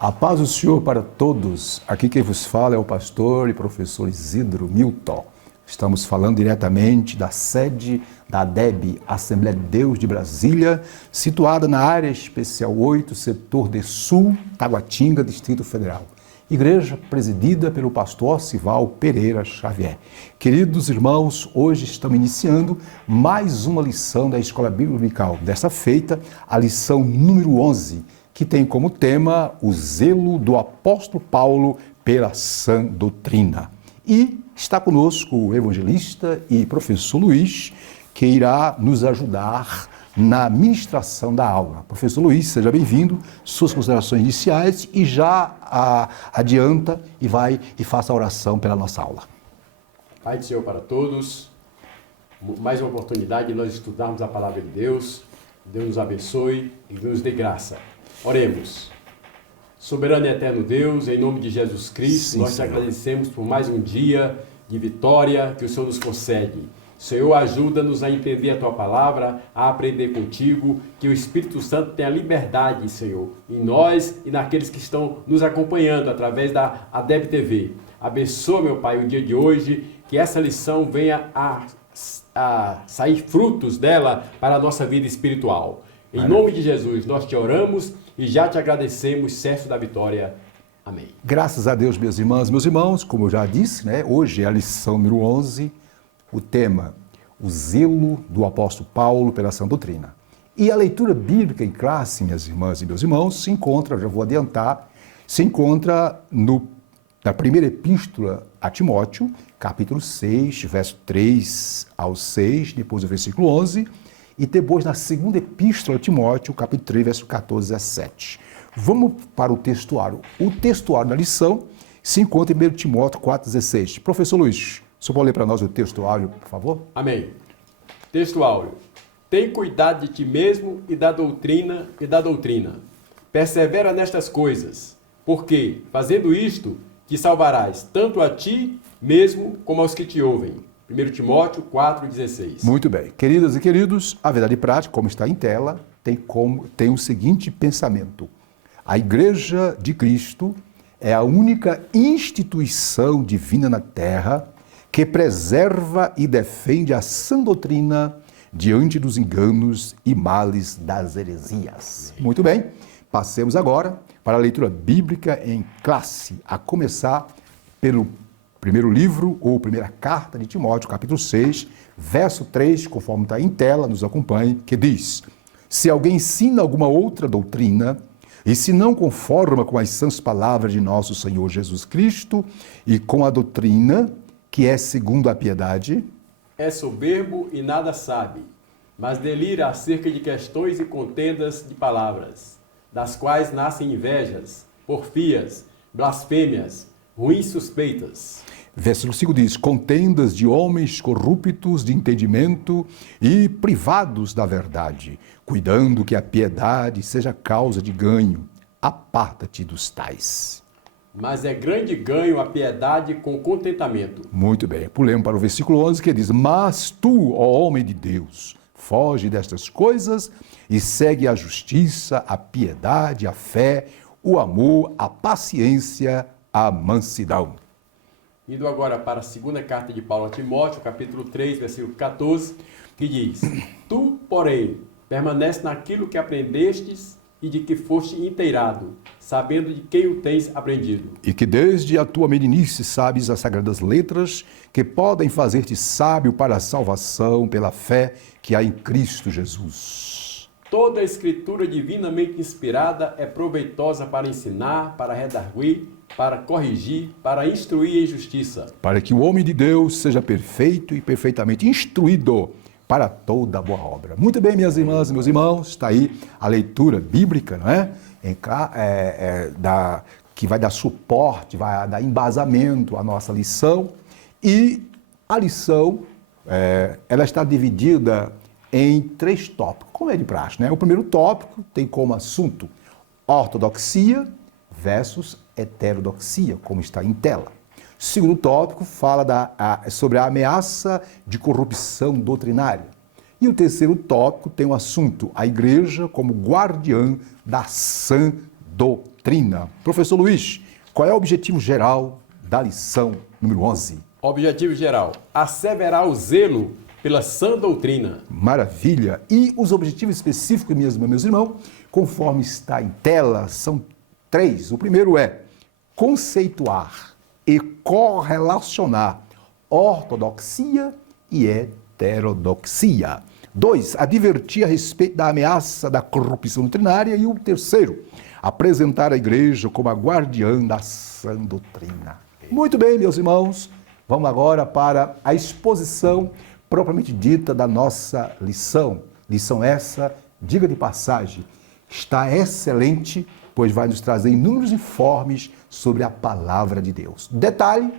A paz do Senhor para todos. Aqui quem vos fala é o pastor e professor Isidro Milton. Estamos falando diretamente da sede da ADEB, Assembleia de Deus de Brasília, situada na área especial 8, setor de Sul, Taguatinga, Distrito Federal. Igreja presidida pelo pastor Osival Pereira Xavier. Queridos irmãos, hoje estamos iniciando mais uma lição da Escola Bíblica Dominical. Desta feita, a lição número 11, que tem como tema o zelo do apóstolo Paulo pela sã doutrina. E está conosco o evangelista e professor Luiz, que irá nos ajudar na ministração da aula. Professor Luiz, seja bem-vindo, suas considerações iniciais e já adianta e faça a oração pela nossa aula. Pai do Senhor para todos, mais uma oportunidade de nós estudarmos a palavra de Deus. Deus nos abençoe e nos dê graça. Oremos. Soberano e eterno Deus, em nome de Jesus Cristo, nós te agradecemos por mais um dia de vitória que o Senhor nos concede. Senhor, ajuda-nos a entender a Tua Palavra, a aprender contigo, que o Espírito Santo tenha liberdade, Senhor, em nós e naqueles que estão nos acompanhando através da ADEB TV. Abençoa, meu Pai, o dia de hoje, que essa lição venha a sair frutos dela para a nossa vida espiritual. Em nome de Jesus, nós te oramos e já te agradecemos, certo da vitória. Amém. Graças a Deus, minhas irmãs, meus irmãos, como eu já disse, hoje é a lição número 11, o tema, o zelo do apóstolo Paulo pela sã doutrina. E a leitura bíblica em classe, minhas irmãs e meus irmãos, se encontra, já vou adiantar, se encontra na primeira epístola a Timóteo, capítulo 6, verso 3 ao 6, depois o versículo 11, e depois na segunda epístola a Timóteo, capítulo 3, verso 14 a 17. Vamos para o textuário. O textuário da lição se encontra em 1 Timóteo 4,16. Professor Luiz, o senhor pode ler para nós o textuário, por favor? Amém. Textuário. Tem cuidado de ti mesmo e da doutrina. Persevera nestas coisas, porque, fazendo isto, te salvarás tanto a ti mesmo como aos que te ouvem. 1 Timóteo 4,16. Muito bem. Queridas e queridos, a verdade prática, como está em tela, tem o seguinte pensamento. A Igreja de Cristo é a única instituição divina na Terra que preserva e defende a sã doutrina diante dos enganos e males das heresias. Muito bem, passemos agora para a leitura bíblica em classe, a começar pelo primeiro livro ou primeira carta de Timóteo, capítulo 6, verso 3, conforme está em tela, nos acompanhe, que diz: se alguém ensina alguma outra doutrina, e se não conforma com as sãs palavras de nosso Senhor Jesus Cristo e com a doutrina que é segundo a piedade, é soberbo e nada sabe, mas delira acerca de questões e contendas de palavras, das quais nascem invejas, porfias, blasfêmias, ruins suspeitas. Versículo 5 diz: contendas de homens corruptos de entendimento e privados da verdade, cuidando que a piedade seja causa de ganho. Aparta-te dos tais. Mas é grande ganho a piedade com contentamento. Muito bem, pulemos para o versículo 11 que diz: mas tu, ó homem de Deus, foge destas coisas e segue a justiça, a piedade, a fé, o amor, a paciência, a mansidão. Indo agora para a segunda carta de Paulo a Timóteo, capítulo 3, versículo 14, que diz: tu, porém, permanece naquilo que aprendestes e de que foste inteirado, sabendo de quem o tens aprendido. E que desde a tua meninice sabes as sagradas letras que podem fazer-te sábio para a salvação pela fé que há em Cristo Jesus. Toda a escritura divinamente inspirada é proveitosa para ensinar, para redarguir, para corrigir, para instruir em justiça. Para que o homem de Deus seja perfeito e perfeitamente instruído para toda boa obra. Muito bem, minhas irmãs e meus irmãos, está aí a leitura bíblica, não é? Que vai dar suporte, vai dar embasamento à nossa lição. E a lição, ela está dividida em 3 tópicos, como é de praxe, né? O primeiro tópico tem como assunto ortodoxia versus heterodoxia, como está em tela. O segundo tópico fala sobre a ameaça de corrupção doutrinária. E o terceiro tópico tem o assunto, a igreja como guardiã da sã doutrina. doutrina. Professor Luiz, qual é o objetivo geral da lição número 11? Objetivo geral: asseverar o zelo pela sã doutrina. Maravilha! E os objetivos específicos, meus irmãos, conforme está em tela, são 3. O primeiro é conceituar e correlacionar ortodoxia e heterodoxia. 2, advertir a respeito da ameaça da corrupção doutrinária. E o terceiro, apresentar a igreja como a guardiã da sã doutrina. Muito bem, meus irmãos, vamos agora para a exposição propriamente dita da nossa lição. Lição essa, diga de passagem, está excelente, pois vai nos trazer inúmeros informes sobre a palavra de Deus. Detalhe,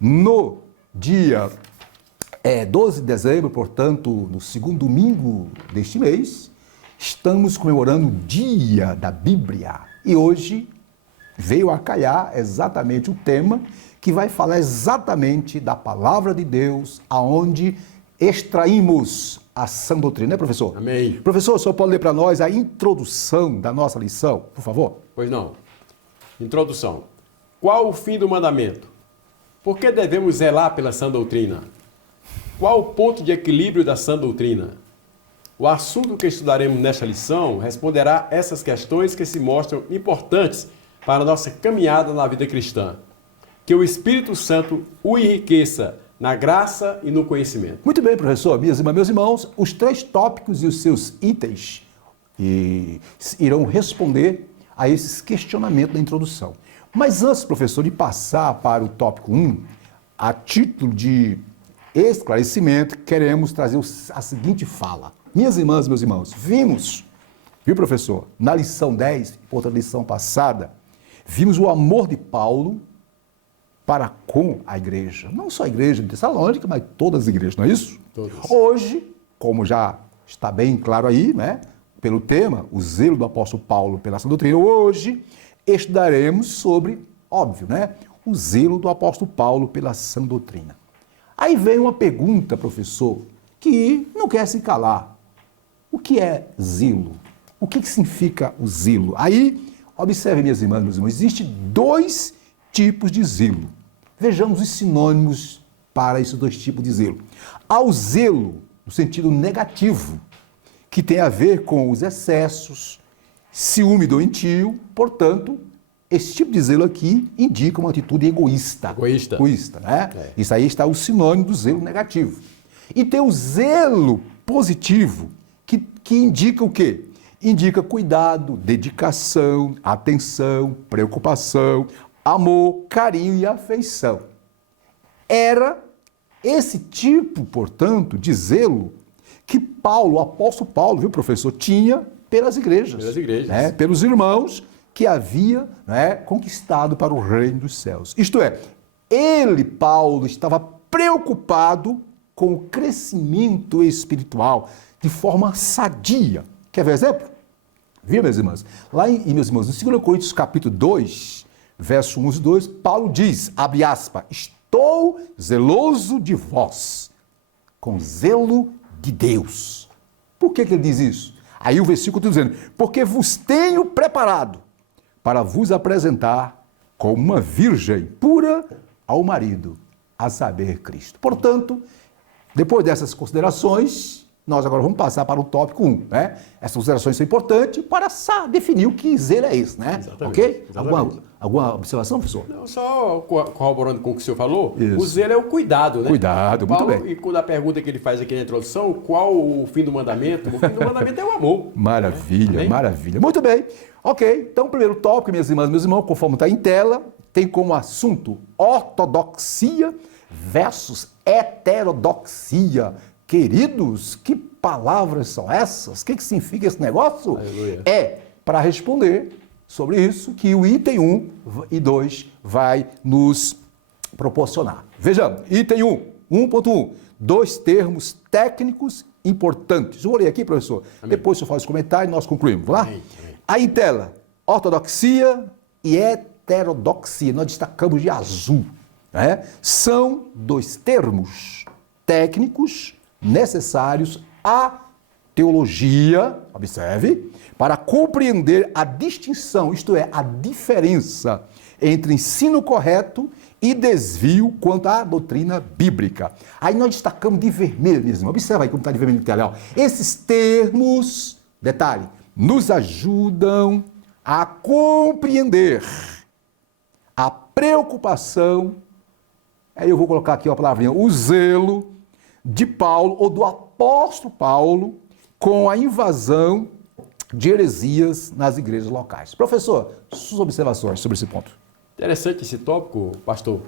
no dia 12 de dezembro, portanto, no segundo domingo deste mês, estamos comemorando o Dia da Bíblia. E hoje veio a calhar exatamente o tema que vai falar exatamente da palavra de Deus, aonde extraímos a sã doutrina, né, professor? Amém. Professor, o senhor pode ler para nós a introdução da nossa lição, por favor? Pois não. Introdução. Qual o fim do mandamento? Por que devemos zelar pela sã doutrina? Qual o ponto de equilíbrio da sã doutrina? O assunto que estudaremos nesta lição responderá essas questões que se mostram importantes para a nossa caminhada na vida cristã. Que o Espírito Santo o enriqueça na graça e no conhecimento. Muito bem, professor. Minhas irmãs, meus irmãos, os 3 tópicos e os seus itens irão responder a esses questionamentos da introdução. Mas antes, professor, de passar para o tópico 1, a título de esclarecimento, queremos trazer a seguinte fala. Minhas irmãs, meus irmãos, viu, professor, na lição 10, outra lição passada, vimos o amor de Paulo para com a igreja. Não só a igreja de Tessalônica, mas todas as igrejas, não é isso? Todas. Hoje, como já está bem claro aí, né, pelo tema, o zelo do apóstolo Paulo pela sã doutrina, hoje estudaremos sobre, óbvio, né, o zelo do apóstolo Paulo pela sã doutrina. Aí vem uma pergunta, professor, que não quer se calar. O que é zelo? O que significa o zelo? Aí, observe, minhas irmãs, meus irmãos, existem 2 tipos de zelo. Vejamos os sinônimos para esses 2 tipos de zelo. Há o zelo, no sentido negativo, que tem a ver com os excessos, ciúme doentio, portanto, esse tipo de zelo aqui indica uma atitude egoísta. Egoísta, né? É. Isso aí está o sinônimo do zelo negativo. E tem o zelo positivo, que indica o quê? Indica cuidado, dedicação, atenção, preocupação, amor, carinho e afeição. Era esse tipo, portanto, de zelo que Paulo, o apóstolo Paulo, viu, professor, tinha pelas igrejas. Pelas igrejas. Né? Pelos irmãos que havia, né, conquistado para o reino dos céus. Isto é, ele, Paulo, estava preocupado com o crescimento espiritual de forma sadia. Quer ver exemplo? Viu, meus irmãos? Lá em meus irmãos, no 2 Coríntios capítulo 2, verso 1 e 2, Paulo diz, abre aspas, estou zeloso de vós, com zelo de Deus. Por que ele diz isso? Aí o versículo está dizendo, porque vos tenho preparado para vos apresentar como uma virgem pura ao marido, a saber, Cristo. Portanto, depois dessas considerações, nós agora vamos passar para o tópico 1, né? Essas considerações são importantes para definir o que zelo é esse, né? Exatamente. Ok? Exatamente. Alguma observação, professor? Não, só corroborando com o que o senhor falou, Isso. O zelo é o cuidado, né? Cuidado, muito Paulo, bem. E quando a pergunta que ele faz aqui na introdução, qual o fim do mandamento? O fim do mandamento é o amor. Maravilha, Né? maravilha. Muito bem. Ok, então o primeiro tópico, minhas irmãs, meus irmãos, conforme está em tela, tem como assunto ortodoxia versus heterodoxia. Queridos, que palavras são essas? O que significa esse negócio? Aleluia. É para responder sobre isso que o item 1 e 2 vai nos proporcionar. Vejamos, item 1, 1.1, 2 termos técnicos importantes. Eu vou ler aqui, professor. Amém. Depois o senhor faz os comentários e nós concluímos. Vamos lá? Amém. Aí em tela, ortodoxia e heterodoxia. Nós destacamos de azul. Né? São 2 termos técnicos necessários a teologia, observe, para compreender a distinção, isto é, a diferença entre ensino correto e desvio quanto à doutrina bíblica. Aí nós destacamos de vermelho mesmo. Observa aí como está de vermelho no tela. Esses termos, detalhe, nos ajudam a compreender a preocupação, aí eu vou colocar aqui uma palavrinha, o zelo de Paulo, ou do apóstolo Paulo, com a invasão de heresias nas igrejas locais. Professor, suas observações sobre esse ponto. Interessante esse tópico, pastor.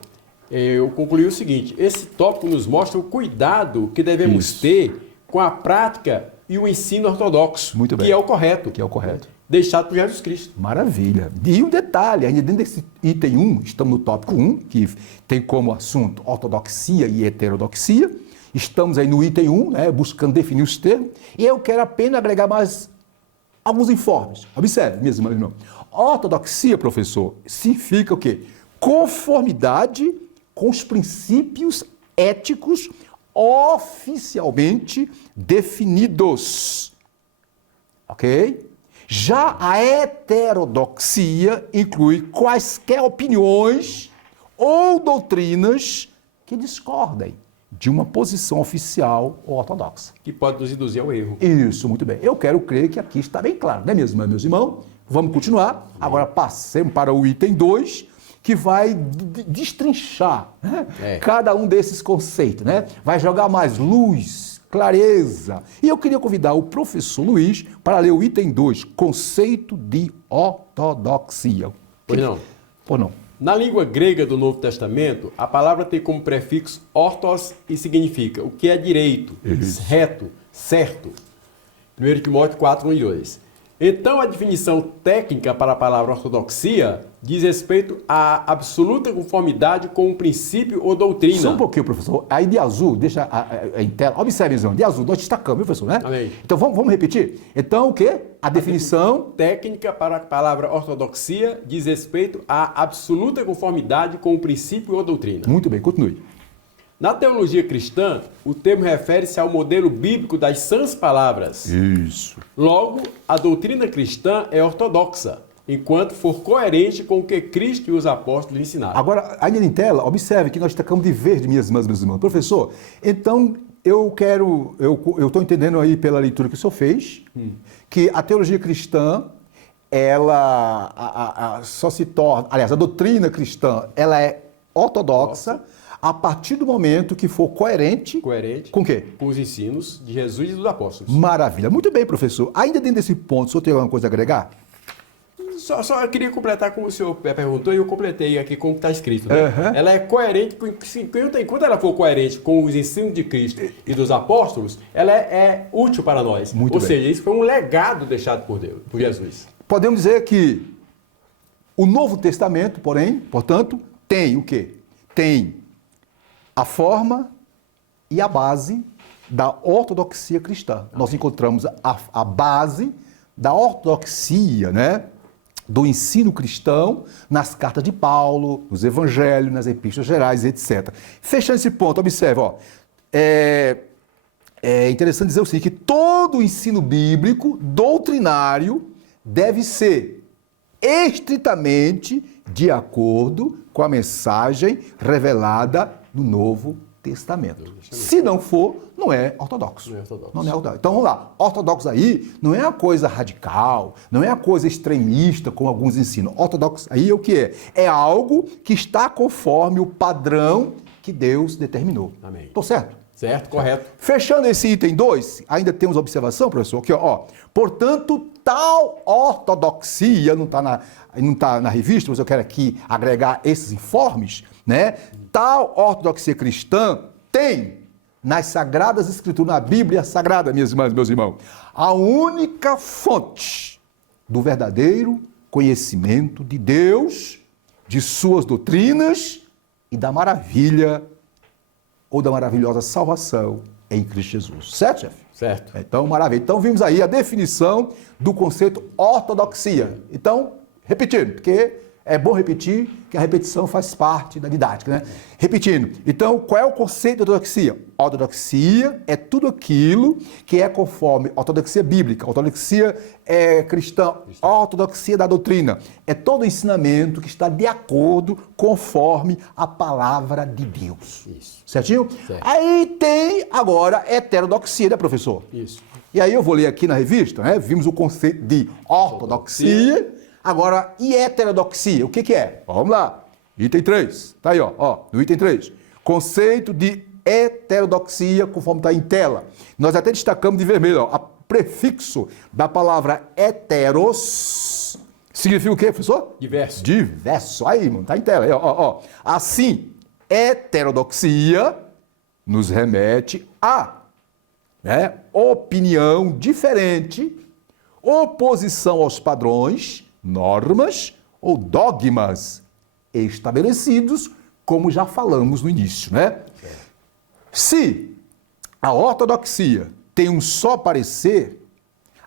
Eu concluí o seguinte, esse tópico nos mostra o cuidado que devemos ter com a prática e o ensino ortodoxo, Muito bem. que é o correto. Que é o correto. Deixado por Jesus Cristo. Maravilha. E um detalhe, ainda dentro desse item 1, estamos no tópico 1, que tem como assunto ortodoxia e heterodoxia. Estamos aí no item 1, né, buscando definir os termos. E eu quero apenas agregar mais alguns informes. Observe, meus irmãos. Ortodoxia, professor, significa o quê? Conformidade com os princípios éticos oficialmente definidos. Ok? Já a heterodoxia inclui quaisquer opiniões ou doutrinas que discordem de uma posição oficial ou ortodoxa. Que pode nos induzir ao erro. Isso, muito bem. Eu quero crer que aqui está bem claro, não é mesmo, meus irmãos? Vamos continuar. Agora passemos para o item 2, que vai destrinchar, né, cada um desses conceitos, né? Vai jogar mais luz, clareza. E eu queria convidar o professor Luiz para ler o item 2, conceito de ortodoxia. Pois não. Pois não. Na língua grega do Novo Testamento, a palavra tem como prefixo ortos e significa o que é direito, reto, certo. 1 Timóteo 4, 1 e 2. Então, a definição técnica para a palavra ortodoxia diz respeito à absoluta conformidade com um princípio ou doutrina. Só um pouquinho, professor. Aí de azul, deixa em tela. Observe, Zão, de azul, nós destacamos, viu, professor, né? Amém. Então, vamos repetir? Então, o quê? A definição Técnica para a palavra ortodoxia diz respeito à absoluta conformidade com o princípio ou doutrina. Muito bem, continue. Na teologia cristã, o termo refere-se ao modelo bíblico das sãs palavras. Isso. Logo, a doutrina cristã é ortodoxa, enquanto for coerente com o que Cristo e os apóstolos ensinaram. Agora, ainda em tela, observe que nós destacamos de verde, minhas irmãs, meus irmãos. Professor, então eu estou entendendo aí pela leitura que o senhor fez, que a teologia cristã, ela só se torna, aliás, a doutrina cristã, ela é ortodoxa a partir do momento que for coerente. Com o quê? Com os ensinos de Jesus e dos apóstolos. Maravilha. Muito bem, professor. Ainda dentro desse ponto, o senhor tem alguma coisa a agregar? Só eu queria completar como o senhor perguntou e eu completei aqui como está escrito. Né? Ela é coerente, enquanto ela for coerente com os ensinos de Cristo e dos apóstolos, ela é útil para nós. Ou seja, isso foi um legado deixado por Deus, por Jesus. Podemos dizer que o Novo Testamento, portanto, tem o quê? Tem a forma e a base da ortodoxia cristã. Nós encontramos a base da ortodoxia, né, do ensino cristão nas cartas de Paulo, nos evangelhos, nas epístolas gerais, etc. Fechando esse ponto, observe, é interessante dizer o seguinte, que todo o ensino bíblico, doutrinário, deve ser estritamente de acordo com a mensagem revelada no Novo Testamento. Se não for, não é ortodoxo. Não é ortodoxo. Então vamos lá. Ortodoxo aí não é a coisa radical, não é a coisa extremista, como alguns ensinam. Ortodoxo aí é o que é? É algo que está conforme o padrão que Deus determinou. Amém. Estou certo? Certo, correto. Fechando esse item 2, ainda temos observação, professor, aqui, portanto, tal ortodoxia, não está na revista, mas eu quero aqui agregar esses informes, né? Tal ortodoxia cristã tem nas Sagradas Escrituras, na Bíblia Sagrada, minhas irmãs e meus irmãos, a única fonte do verdadeiro conhecimento de Deus, de suas doutrinas e da maravilha ou da maravilhosa salvação em Cristo Jesus. Certo, chefe? Certo. Então, maravilha. Então, vimos aí a definição do conceito ortodoxia. Então, repetindo, porque É bom repetir, que a repetição faz parte da didática, né? Repetindo, então, qual é o conceito de ortodoxia? Ortodoxia é tudo aquilo que é conforme ortodoxia bíblica, ortodoxia cristã, ortodoxia da doutrina. É todo o ensinamento que está de acordo conforme a palavra de Deus. Isso. Certinho? Certo. Aí tem agora heterodoxia, né, professor? Isso. E aí eu vou ler aqui na revista, né? Vimos o conceito de ortodoxia. Agora, e heterodoxia? O que que é? Vamos lá. Item 3. Tá aí, ó, no item 3. Conceito de heterodoxia, conforme está em tela. Nós até destacamos de vermelho, ó, o prefixo da palavra heteros significa o quê, professor? Diverso. Diverso. Aí, mano, tá em tela. Aí, ó. Assim, heterodoxia nos remete a opinião diferente, oposição aos padrões, normas ou dogmas estabelecidos, como já falamos no início, né? Se a ortodoxia tem um só parecer,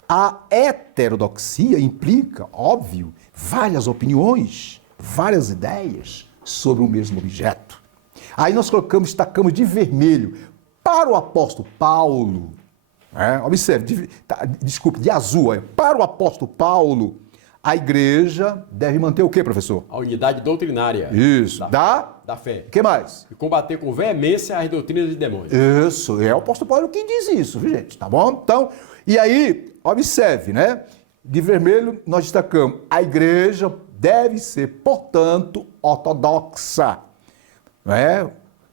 a heterodoxia implica, óbvio, várias opiniões, várias ideias sobre o mesmo objeto. Aí nós destacamos de vermelho para o apóstolo Paulo, observe, de azul, para o apóstolo Paulo, a igreja deve manter o quê, professor? A unidade doutrinária. Isso. Da fé. O que mais? E combater com veemência as doutrinas de demônios. Isso. É o apóstolo Paulo que diz isso, viu, gente? Tá bom? Então, e aí, observe, né? De vermelho, nós destacamos, a igreja deve ser, portanto, ortodoxa.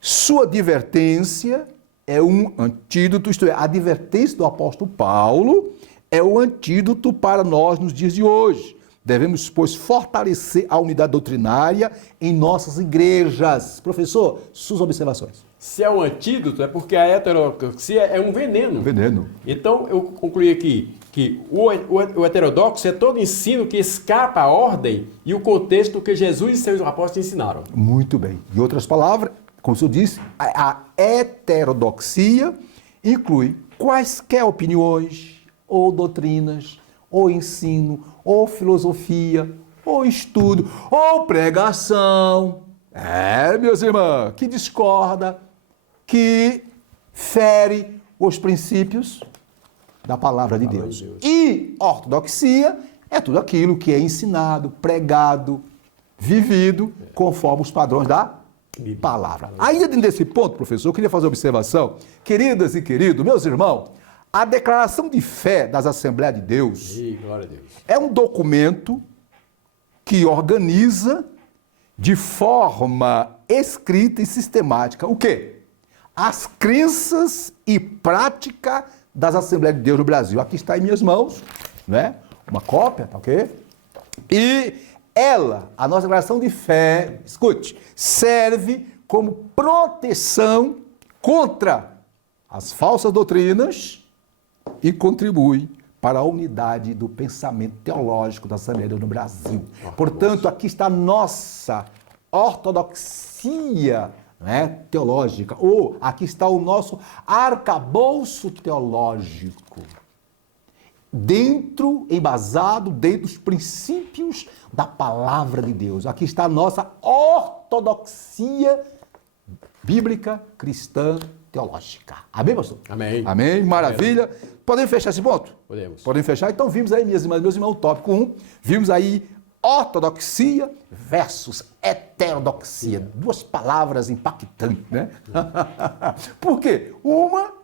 Sua advertência é um antídoto, isto é, a advertência do apóstolo Paulo é o antídoto para nós nos dias de hoje. Devemos, pois, fortalecer a unidade doutrinária em nossas igrejas. Professor, suas observações. Se é um antídoto, é porque a heterodoxia é um veneno. Veneno. Então, eu concluí aqui que o heterodoxo é todo ensino que escapa à ordem e o contexto que Jesus e seus apóstolos ensinaram. Muito bem. Em outras palavras, como o senhor disse, a heterodoxia inclui quaisquer opiniões ou doutrinas, ou ensino, ou filosofia, ou estudo, ou pregação. Meus irmãos, que discorda, que fere os princípios da palavra de Deus. E ortodoxia é tudo aquilo que é ensinado, pregado, vivido, conforme os padrões da palavra. Ainda dentro desse ponto, professor, eu queria fazer uma observação. Queridas e queridos, meus irmãos, a declaração de fé das Assembleias de Deus Glória a Deus. é um documento que organiza de forma escrita e sistemática o quê? As crenças e prática das Assembleias de Deus no Brasil. Aqui está em minhas mãos, né? Uma cópia, tá ok? E ela, a nossa declaração de fé, escute, serve como proteção contra as falsas doutrinas e contribui para a unidade do pensamento teológico da Assembleia de Deus no Brasil. Portanto, aqui está a nossa ortodoxia, né, teológica, ou aqui está o nosso arcabouço teológico, embasado dentro dos princípios da palavra de Deus. Aqui está a nossa ortodoxia bíblica, cristã, teológica. Amém, pastor? Amém. Amém, maravilha. Amém. Podemos fechar esse ponto? Podemos. Podemos fechar? Então vimos aí, minhas irmãs, meus irmãos, tópico 1, vimos aí ortodoxia versus heterodoxia. Duas palavras impactantes, né? Por quê? Uma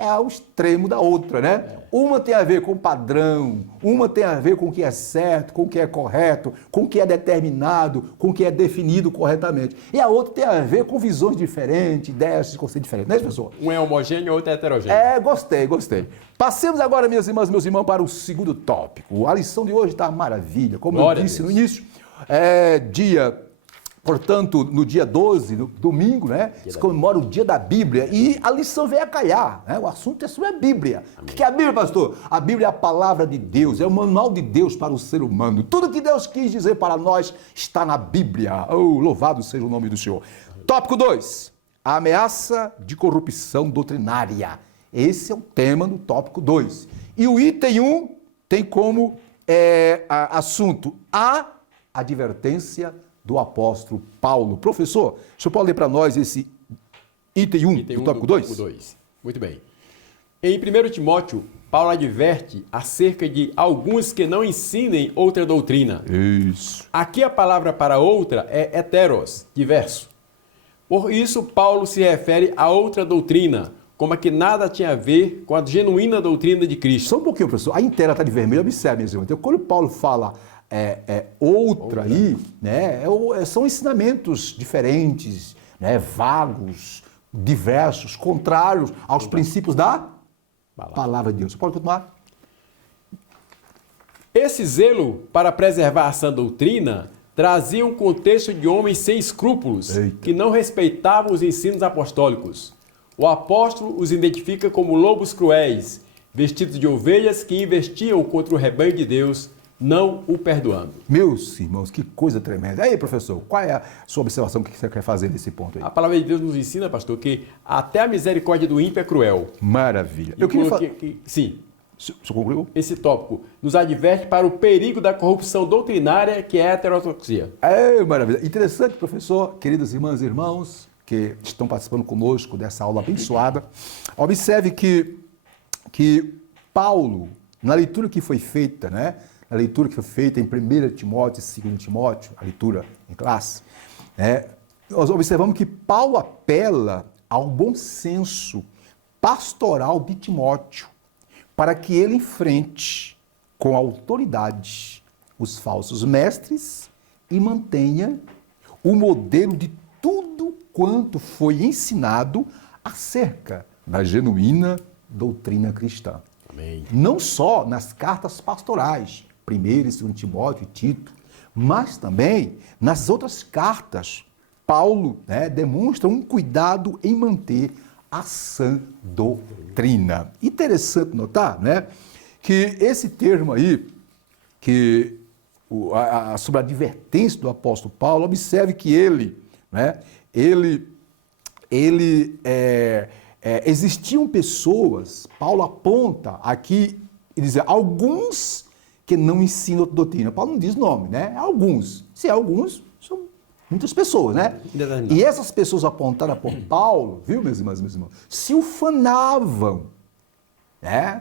é ao extremo da outra, né? Uma tem a ver com padrão, uma tem a ver com o que é certo, com o que é correto, com o que é determinado, com o que é definido corretamente. E a outra tem a ver com visões diferentes, ideias, conceitos diferentes, né, professor? Um é homogêneo, outro é heterogêneo. Gostei. Passemos agora, minhas irmãs, meus irmãos, para o segundo tópico. A lição de hoje está maravilha. Como Glória eu disse no início, portanto, no dia 12, no domingo, né, se comemora o dia da Bíblia e a lição veio a calhar, né? O assunto é sobre a Bíblia. Amém. O que é a Bíblia, pastor? A Bíblia é a palavra de Deus, é o manual de Deus para o ser humano. Tudo que Deus quis dizer para nós está na Bíblia. Oh, louvado seja o nome do Senhor. Tópico 2, a ameaça de corrupção doutrinária. Esse é o tema do tópico 2. E o item 1 tem como assunto a advertência do apóstolo Paulo. Professor, deixa eu Paulo ler para nós esse item 1 do tópico 2. Muito bem. Em 1 Timóteo, Paulo adverte acerca de alguns que não ensinem outra doutrina. Isso. Aqui a palavra para outra é heteros, diverso. Por isso, Paulo se refere a outra doutrina, como a que nada tinha a ver com a genuína doutrina de Cristo. Só um pouquinho, professor. A inteira está de vermelho, observe, meus irmãos. Então, quando Paulo fala outra aí, né, são ensinamentos diferentes, né, vagos, diversos, contrários aos princípios da palavra de Deus. Você pode continuar? Esse zelo para preservar a sã doutrina trazia um contexto de homens sem escrúpulos, que não respeitavam os ensinos apostólicos. O apóstolo os identifica como lobos cruéis, vestidos de ovelhas que investiam contra o rebanho de Deus, não o perdoando. Meus irmãos, que coisa tremenda. Aí, professor, qual é a sua observação que você quer fazer nesse ponto aí? A palavra de Deus nos ensina, pastor, que até a misericórdia do ímpio é cruel. Maravilha. Eu queria falar... Sim. Você concluiu? Esse tópico nos adverte para o perigo da corrupção doutrinária que é a heterodoxia. Maravilha. Interessante, professor, queridas irmãs e irmãos que estão participando conosco dessa aula abençoada. Observe que Paulo, na leitura que foi feita, né? A leitura que foi feita em 1 Timóteo e 2 Timóteo, a leitura em classe, nós observamos que Paulo apela ao bom senso pastoral de Timóteo, para que ele enfrente com autoridade os falsos mestres e mantenha o modelo de tudo quanto foi ensinado acerca da genuína doutrina cristã. Amém. Não só nas cartas pastorais, 1 e 2 Timóteo e Tito, mas também nas outras cartas. Paulo demonstra um cuidado em manter a sã doutrina. Interessante notar, que esse termo aí, sobre a advertência do apóstolo Paulo, observe que existiam pessoas, Paulo aponta aqui, e diz, alguns que não ensinam outra doutrina. Paulo não diz nome, Alguns. Se é alguns, são muitas pessoas, E essas pessoas apontadas por Paulo, viu, meus irmãos e meus irmãos, se ufanavam,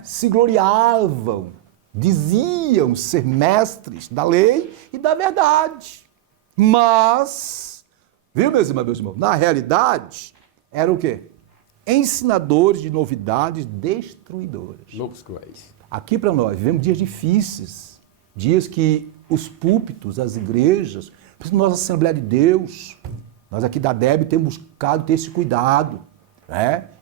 se gloriavam, diziam ser mestres da lei e da verdade. Mas, viu, meus irmãos e meus irmãos, na realidade, eram o quê? Ensinadores de novidades destruidoras. Lobos cruéis. Aqui para nós, vivemos dias difíceis, dias que os púlpitos, as igrejas, nós, Assembleia de Deus, nós aqui da DEB temos buscado ter esse cuidado,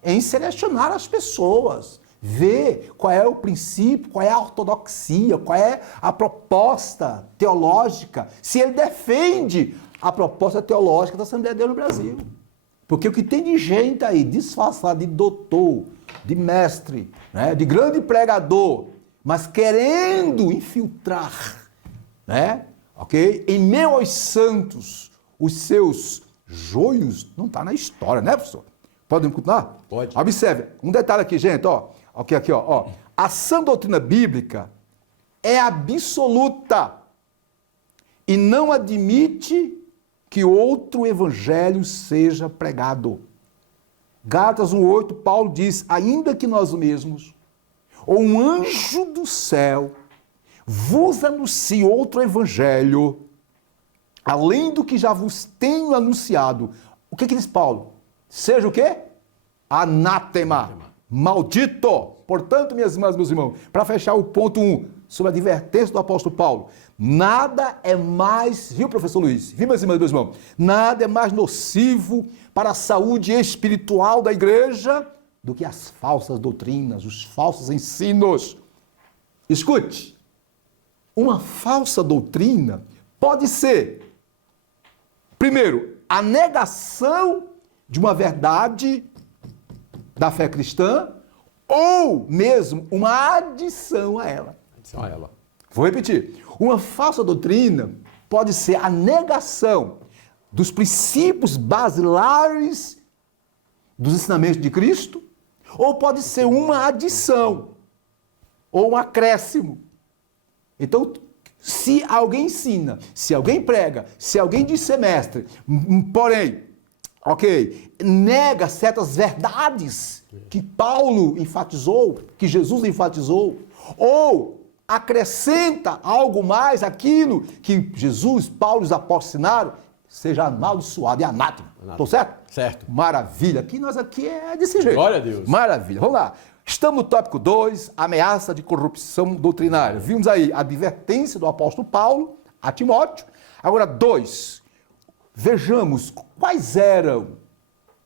em selecionar as pessoas, ver qual é o princípio, qual é a ortodoxia, qual é a proposta teológica, se ele defende a proposta teológica da Assembleia de Deus no Brasil. Porque o que tem de gente aí disfarçado de doutor, de mestre, de grande pregador, mas querendo infiltrar, em meio aos santos, os seus joios, não está na história, professor? Podem continuar? Pode. Observe, um detalhe aqui, gente, aqui, a sã doutrina bíblica é absoluta e não admite que outro evangelho seja pregado. Gálatas 1:8, Paulo diz, ainda que nós mesmos, ou um anjo do céu, vos anuncie outro evangelho, além do que já vos tenho anunciado. O que diz Paulo? Seja o quê? Anátema. Maldito. Portanto, minhas irmãs, meus irmãos, para fechar o ponto 1, sobre a advertência do apóstolo Paulo, nada é mais, viu, professor Luiz? Viu, meus irmãos, meus irmãos? Nada é mais nocivo para a saúde espiritual da igreja do que as falsas doutrinas, os falsos ensinos. Escute, uma falsa doutrina pode ser, primeiro, a negação de uma verdade da fé cristã ou mesmo uma adição a ela. Vou repetir. Uma falsa doutrina pode ser a negação dos princípios basilares dos ensinamentos de Cristo, ou pode ser uma adição ou um acréscimo. Então, Se alguém ensina, se alguém prega, se alguém diz semestre, porém, nega certas verdades que Paulo enfatizou, que Jesus enfatizou, ou acrescenta algo mais àquilo que Jesus, Paulo e os apóstolos ensinaram, seja amaldiçoado e anátema. Estou certo? Certo. Maravilha. Nós aqui é desse jeito. Glória a Deus. Maravilha. Vamos lá. Estamos no tópico 2, ameaça de corrupção doutrinária. Vimos aí a advertência do apóstolo Paulo a Timóteo. Agora, 2, vejamos quais eram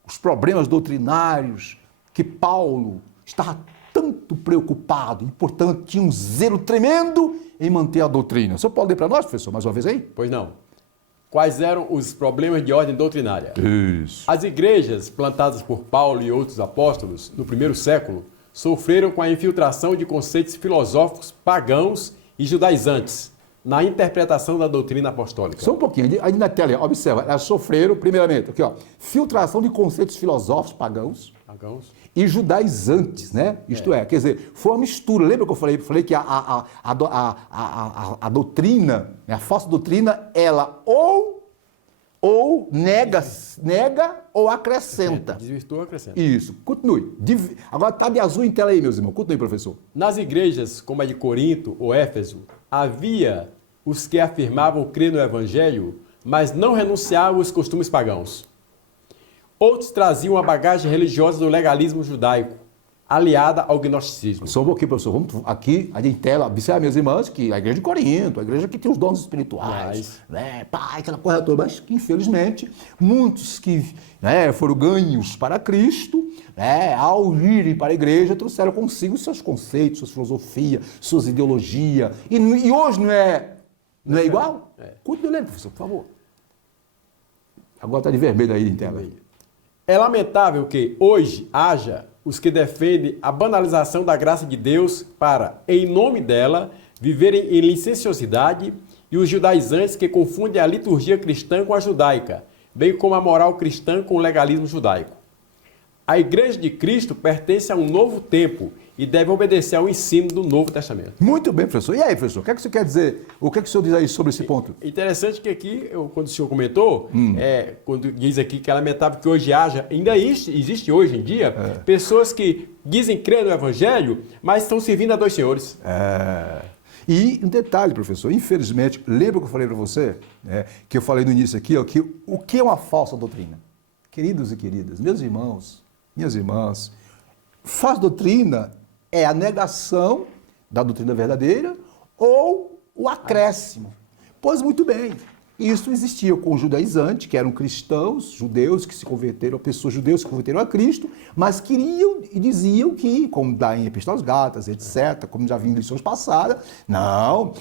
os problemas doutrinários que Paulo estava tanto preocupado e, portanto, tinha um zelo tremendo em manter a doutrina. Você pode ler para nós, professor, mais uma vez aí? Pois não. Quais eram os problemas de ordem doutrinária? Isso. As igrejas plantadas por Paulo e outros apóstolos no primeiro século sofreram com a infiltração de conceitos filosóficos pagãos e judaizantes na interpretação da doutrina apostólica. Só um pouquinho, aí na tela, observa, elas sofreram, primeiramente, aqui ó, filtração de conceitos filosóficos pagãos e judaizantes, né? Isto é, quer dizer, foi uma mistura. Lembra que eu falei que a doutrina, né, a falsa doutrina, ela ou nega ou acrescenta. Desvirtua ou acrescenta. Isso. Continue. Agora está de azul em tela aí, meus irmãos. Continue, professor. Nas igrejas, como a de Corinto ou Éfeso, havia os que afirmavam crer no Evangelho, mas não renunciavam aos costumes pagãos. Outros traziam a bagagem religiosa do legalismo judaico, aliada ao gnosticismo. Só um pouquinho, professor. Vamos aqui, em tela, observe, meus irmãos, que a igreja de Corinto, a igreja que tem os dons espirituais, né, aquela coisa toda, mas que, infelizmente, muitos que foram ganhos para Cristo, ao irem para a igreja, trouxeram consigo seus conceitos, suas filosofias, suas ideologias. E hoje não é igual? Cuide do lembro, professor, por favor. Agora está de vermelho aí em tela. É lamentável que hoje haja os que defendem a banalização da graça de Deus para, em nome dela, viverem em licenciosidade, e os judaizantes que confundem a liturgia cristã com a judaica, bem como a moral cristã com o legalismo judaico. A Igreja de Cristo pertence a um novo tempo e deve obedecer ao ensino do Novo Testamento. Muito bem, professor. E aí, professor, o que é que você quer dizer? O que é que o senhor diz aí sobre esse ponto? Interessante que aqui, quando o senhor comentou, quando diz aqui que é lamentável que hoje haja, ainda existe hoje em dia, pessoas que dizem crer no Evangelho, mas estão servindo a dois senhores. E um detalhe, professor, infelizmente, lembra que eu falei para você, que eu falei no início aqui, ó, que o que é uma falsa doutrina? Queridos e queridas, meus irmãos, minhas irmãs, falsa doutrina é a negação da doutrina verdadeira ou o acréscimo. Pois muito bem, isso existia com os judaizantes, que eram cristãos, judeus que se converteram, pessoas judeus que se converteram a Cristo, mas queriam e diziam que, como dá em Epístola aos Gálatas, etc., como já vi em lições passadas, não,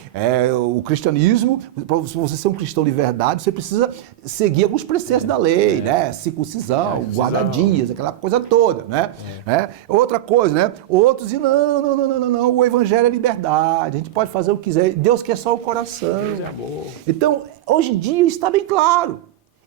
o cristianismo, se você ser um cristão de verdade, você precisa seguir alguns preceitos da lei, né? Circuncisão, guarda-dias, aquela coisa toda, né? Outra coisa, né? Outros dizem, não, o evangelho é liberdade, a gente pode fazer o que quiser, Deus quer só o coração. Deus é amor. Então, hoje em dia está bem claro.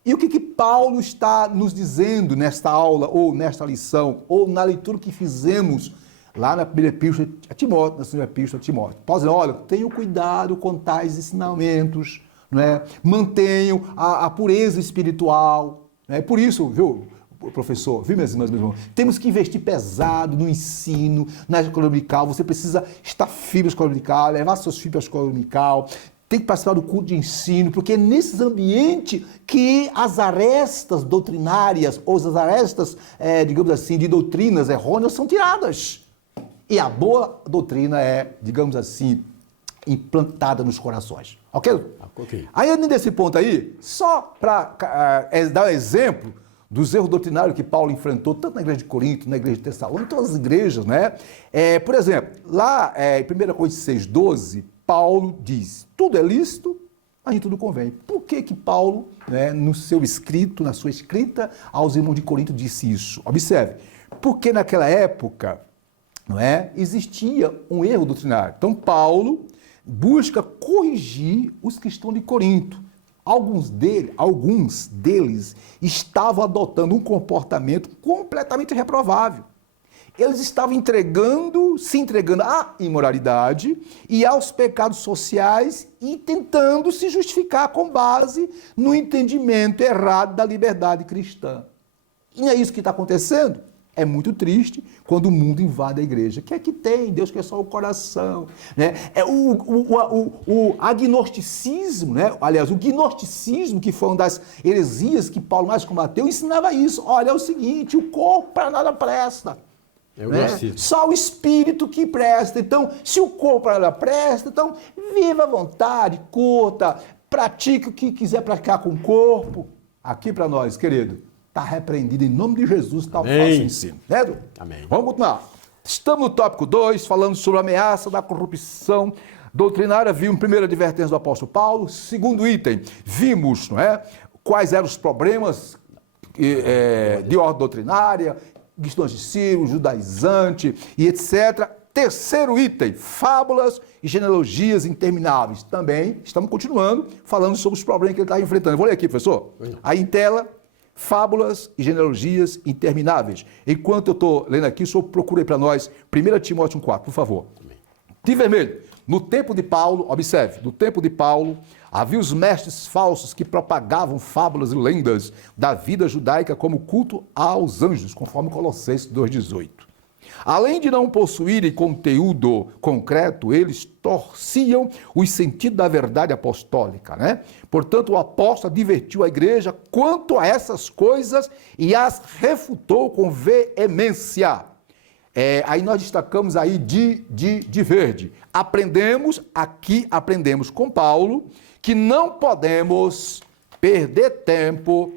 E o que Paulo está nos dizendo nesta aula, ou nesta lição, ou na leitura que fizemos lá na primeira epístola a Timóteo, na segunda epístola a Timóteo? Paulo diz, olha, tenham cuidado com tais ensinamentos, não é? Mantenham a pureza espiritual. Não é? Por isso, viu, professor, viu, meus irmãos? Temos que investir pesado no ensino, na escola dominical. Você precisa estar firme na escola dominical, levar seus filhos para a escola dominical, tem que participar do culto de ensino, porque é nesses ambientes que as arestas doutrinárias, ou as arestas, digamos assim, de doutrinas errôneas são tiradas. E a boa doutrina é, digamos assim, implantada nos corações. Ok? Ok. Aí, nesse ponto aí, só para dar um exemplo dos erros doutrinários que Paulo enfrentou, tanto na igreja de Corinto, na igreja de Tessalônica, em todas as igrejas, né? Por exemplo, lá em 1 Coríntios 6,12, Paulo diz, tudo é lícito, mas nem tudo convém. Por que Paulo, no seu escrito, na sua escrita aos irmãos de Corinto, disse isso? Observe, porque naquela época, existia um erro doutrinário. Então, Paulo busca corrigir os que estão de Corinto. Alguns deles estavam adotando um comportamento completamente reprovável. eles estavam se entregando à imoralidade e aos pecados sociais e tentando se justificar com base no entendimento errado da liberdade cristã. E não é isso que está acontecendo? É muito triste quando o mundo invade a igreja. O que é que tem? Deus quer só o coração. Né? É o agnosticismo, né? Aliás, o gnosticismo, que foi uma das heresias que Paulo mais combateu, ensinava isso. Olha, é o seguinte, o corpo para nada presta. É o né? gnosticismo. Só o espírito que presta. Então, se o corpo para nada presta, então viva à vontade, curta, pratique o que quiser praticar com o corpo. Aqui para nós, querido. Está repreendido em nome de Jesus, tal falso ensino. Né? Amém. Vamos continuar. Estamos no tópico 2, falando sobre a ameaça da corrupção doutrinária. Vimos primeira advertência do apóstolo Paulo. Segundo item, vimos, não é, quais eram os problemas de ordem doutrinária, gnosticismo, judaizante e etc. Terceiro item, fábulas e genealogias intermináveis. Também estamos continuando falando sobre os problemas que ele está enfrentando. Vou ler aqui, professor. Aí em tela, fábulas e genealogias intermináveis. Enquanto eu estou lendo aqui, o senhor procure para nós 1 Timóteo 1,4, por favor. De vermelho. No tempo de Paulo, observe, no tempo de Paulo, havia os mestres falsos que propagavam fábulas e lendas da vida judaica como culto aos anjos, conforme Colossenses 2,18. Além de não possuírem conteúdo concreto, eles torciam os sentidos da verdade apostólica, né? Portanto, o apóstolo advertiu a igreja quanto a essas coisas e as refutou com veemência. Aí nós destacamos aí de verde. Aprendemos com Paulo, que não podemos perder tempo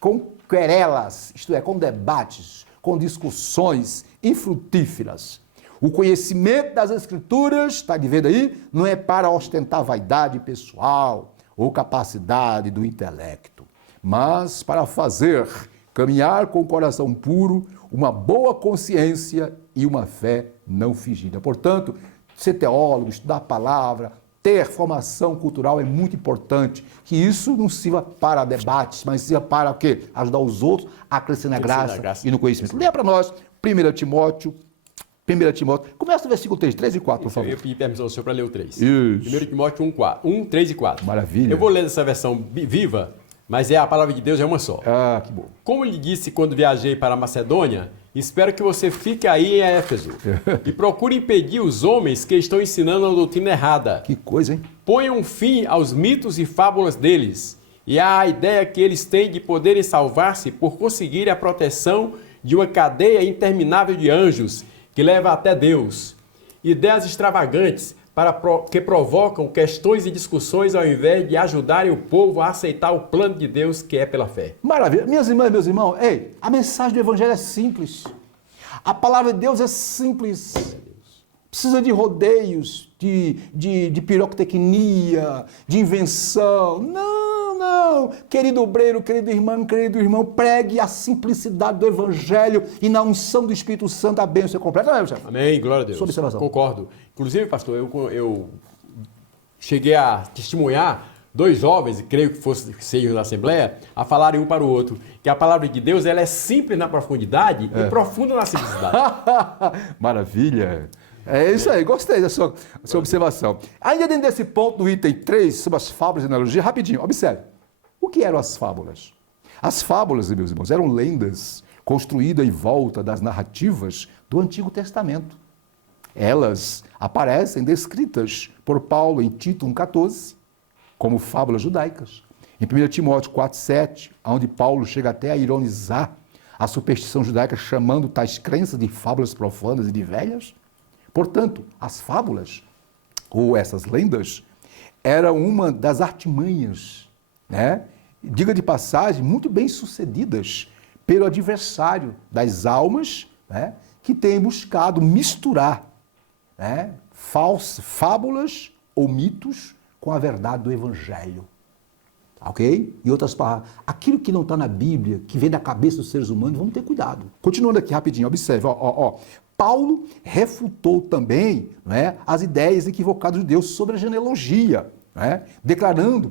com querelas, isto é, com debates, com discussões infrutíferas. O conhecimento das Escrituras, está de vendo aí, não é para ostentar vaidade pessoal ou capacidade do intelecto, mas para fazer caminhar com o coração puro, uma boa consciência e uma fé não fingida. Portanto, ser teólogo, estudar a palavra, ter formação cultural é muito importante, que isso não sirva para debates, mas sirva para o quê? Ajudar os outros a crescer na graça e no conhecimento. Leia para nós 1 Timóteo. Começa o versículo 3 e 4, por favor. Eu pedi permissão ao senhor para ler o 3. Isso. 1 Timóteo 1, 3 e 4. Maravilha. Eu vou ler essa versão viva, mas a palavra de Deus é uma só. Ah, que bom. Como lhe disse quando viajei para a Macedônia, espero que você fique aí em Éfeso e procure impedir os homens que estão ensinando a doutrina errada. Que coisa, hein? Ponha um fim aos mitos e fábulas deles e à ideia que eles têm de poderem salvar-se por conseguir a proteção de uma cadeia interminável de anjos que leva até Deus. Ideias extravagantes que provocam questões e discussões ao invés de ajudarem o povo a aceitar o plano de Deus que é pela fé. Maravilha. Minhas irmãs e meus irmãos, a mensagem do Evangelho é simples. A palavra de Deus é simples. Precisa de rodeios, de pirotecnia, de invenção. Não. Querido obreiro, querido irmão, pregue a simplicidade do Evangelho e na unção do Espírito Santo a bênção é completa. Não é, chefe? Amém, glória a Deus. Sua observação. Concordo. Inclusive, pastor, eu cheguei a testemunhar 2 jovens, e creio que sejam da Assembleia, a falarem um para o outro que a palavra de Deus ela é simples na profundidade e profunda na simplicidade. Maravilha. É isso aí, gostei da sua observação. Ainda dentro desse ponto, no item 3, sobre as fábulas e analogia, rapidinho, observe. O que eram as fábulas? As fábulas, meus irmãos, eram lendas construídas em volta das narrativas do Antigo Testamento. Elas aparecem descritas por Paulo em Tito 1,14 como fábulas judaicas. Em 1 Timóteo 4,7, onde Paulo chega até a ironizar a superstição judaica, chamando tais crenças de fábulas profanas e de velhas. Portanto, as fábulas, ou essas lendas, eram uma das artimanhas, né? Diga de passagem, muito bem sucedidas pelo adversário das almas, né? Que tem buscado misturar, né? Fábulas ou mitos com a verdade do Evangelho. Ok? Em outras palavras, aquilo que não está na Bíblia, que vem da cabeça dos seres humanos, vamos ter cuidado. Continuando aqui rapidinho, observe, Paulo refutou também, né, as ideias equivocadas de Deus sobre a genealogia, né?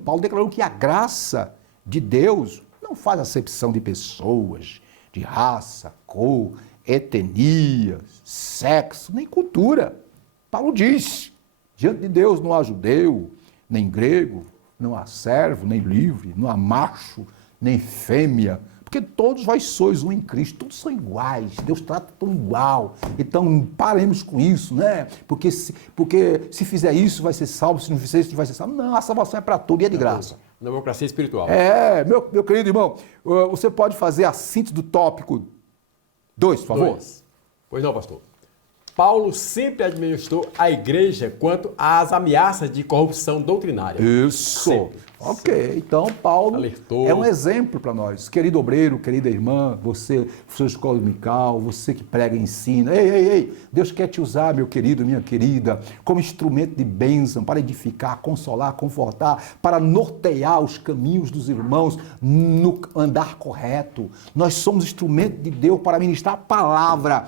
Paulo declarou que a graça de Deus não faz acepção de pessoas, de raça, cor, etnia, sexo, nem cultura. Paulo diz, diante de Deus não há judeu, nem grego, não há servo, nem livre, não há macho, nem fêmea, porque todos vós sois um em Cristo, todos são iguais, Deus trata tão igual. Então, paremos com isso, né? Porque se fizer isso, vai ser salvo, se não fizer isso, não vai ser salvo. Não, a salvação é para tudo e é de graça. Democracia espiritual. Meu querido irmão, você pode fazer a síntese do tópico 2, por favor? 2. Pois não, pastor. Paulo sempre administrou a igreja quanto às ameaças de corrupção doutrinária. Isso. Sempre. Ok, então Paulo Alertou. é um exemplo para nós. Querido obreiro, querida irmã, você, professor de escola dominical, você que prega e ensina. Ei, Deus quer te usar, meu querido, minha querida, como instrumento de bênção para edificar, consolar, confortar, para nortear os caminhos dos irmãos no andar correto. Nós somos instrumento de Deus para ministrar a palavra.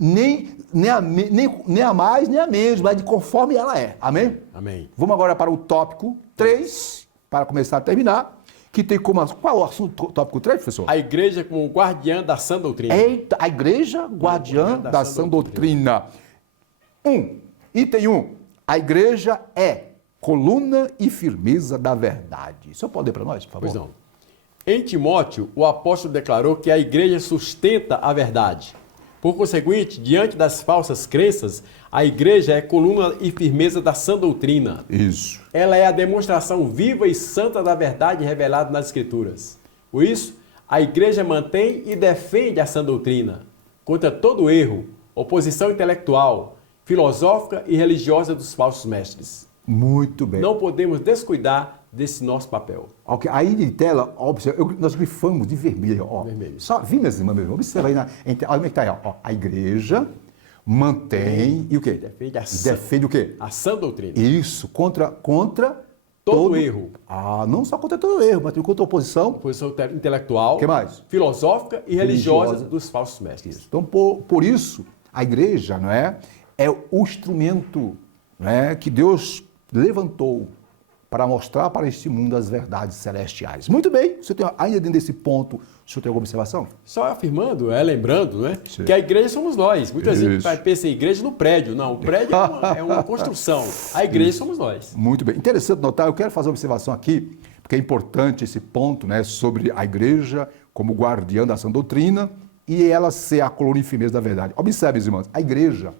Nem a mais, nem a menos, mas de conforme ela é. Amém? Amém. Vamos agora para o tópico 3, para começar a terminar, que tem como... Qual é o assunto do tópico 3, professor? A igreja como guardiã da sã doutrina. Eita, a igreja guardiã da sã doutrina. Item 1. A igreja é coluna e firmeza da verdade. O senhor pode ler para nós, por favor? Pois não. Em Timóteo, o apóstolo declarou que a igreja sustenta a verdade. Por conseguinte, diante das falsas crenças, a igreja é coluna e firmeza da sã doutrina. Isso. Ela é a demonstração viva e santa da verdade revelada nas Escrituras. Por isso, a igreja mantém e defende a sã doutrina contra todo erro, oposição intelectual, filosófica e religiosa dos falsos mestres. Muito bem. Não podemos descuidar desse nosso papel. Ok, aí de tela, observa, nós grifamos de vermelho. Ó. Vermelho. Só, vi, minhas irmãs, observa aí, olha como é que está aí. Ó. A igreja mantém e o quê? Defende o quê? A sã doutrina. Isso, contra todo erro. Não só contra todo erro, mas contra a oposição. Oposição intelectual. Que mais? Filosófica e religiosa dos falsos mestres. Então, por isso, a igreja, não é o instrumento, não é, que Deus levantou para mostrar para este mundo as verdades celestiais. Muito bem, você tem, ainda dentro desse ponto, o senhor tem alguma observação? Só afirmando, lembrando, né, Sim. que a igreja somos nós. Muitas vezes Isso. pensa em igreja no prédio. Não, o prédio é uma construção. A igreja somos nós. Muito bem. Interessante notar, eu quero fazer uma observação aqui, porque é importante esse ponto, né, sobre a igreja como guardiã da sã doutrina e ela ser a coluna e firmeza da verdade. Observe, irmãos, a igreja,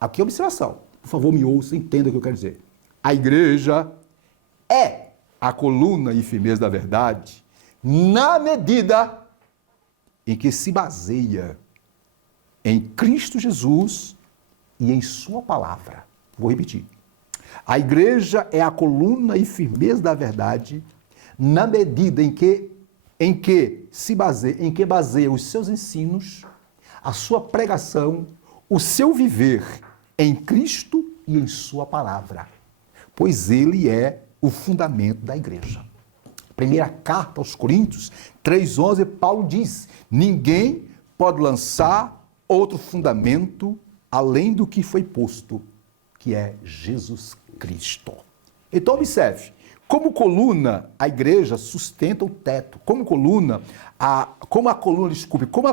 aqui é observação, por favor, me ouça, entenda o que eu quero dizer. A igreja é a coluna e firmeza da verdade na medida em que se baseia em Cristo Jesus e em sua palavra. Vou repetir. A igreja é a coluna e firmeza da verdade na medida em que baseia os seus ensinos, a sua pregação, o seu viver em Cristo e em sua palavra. Pois ele é o fundamento da igreja. Primeira carta aos Coríntios 3,11, Paulo diz: ninguém pode lançar outro fundamento além do que foi posto, que é Jesus Cristo. Então observe, como coluna, a igreja sustenta o teto. Como a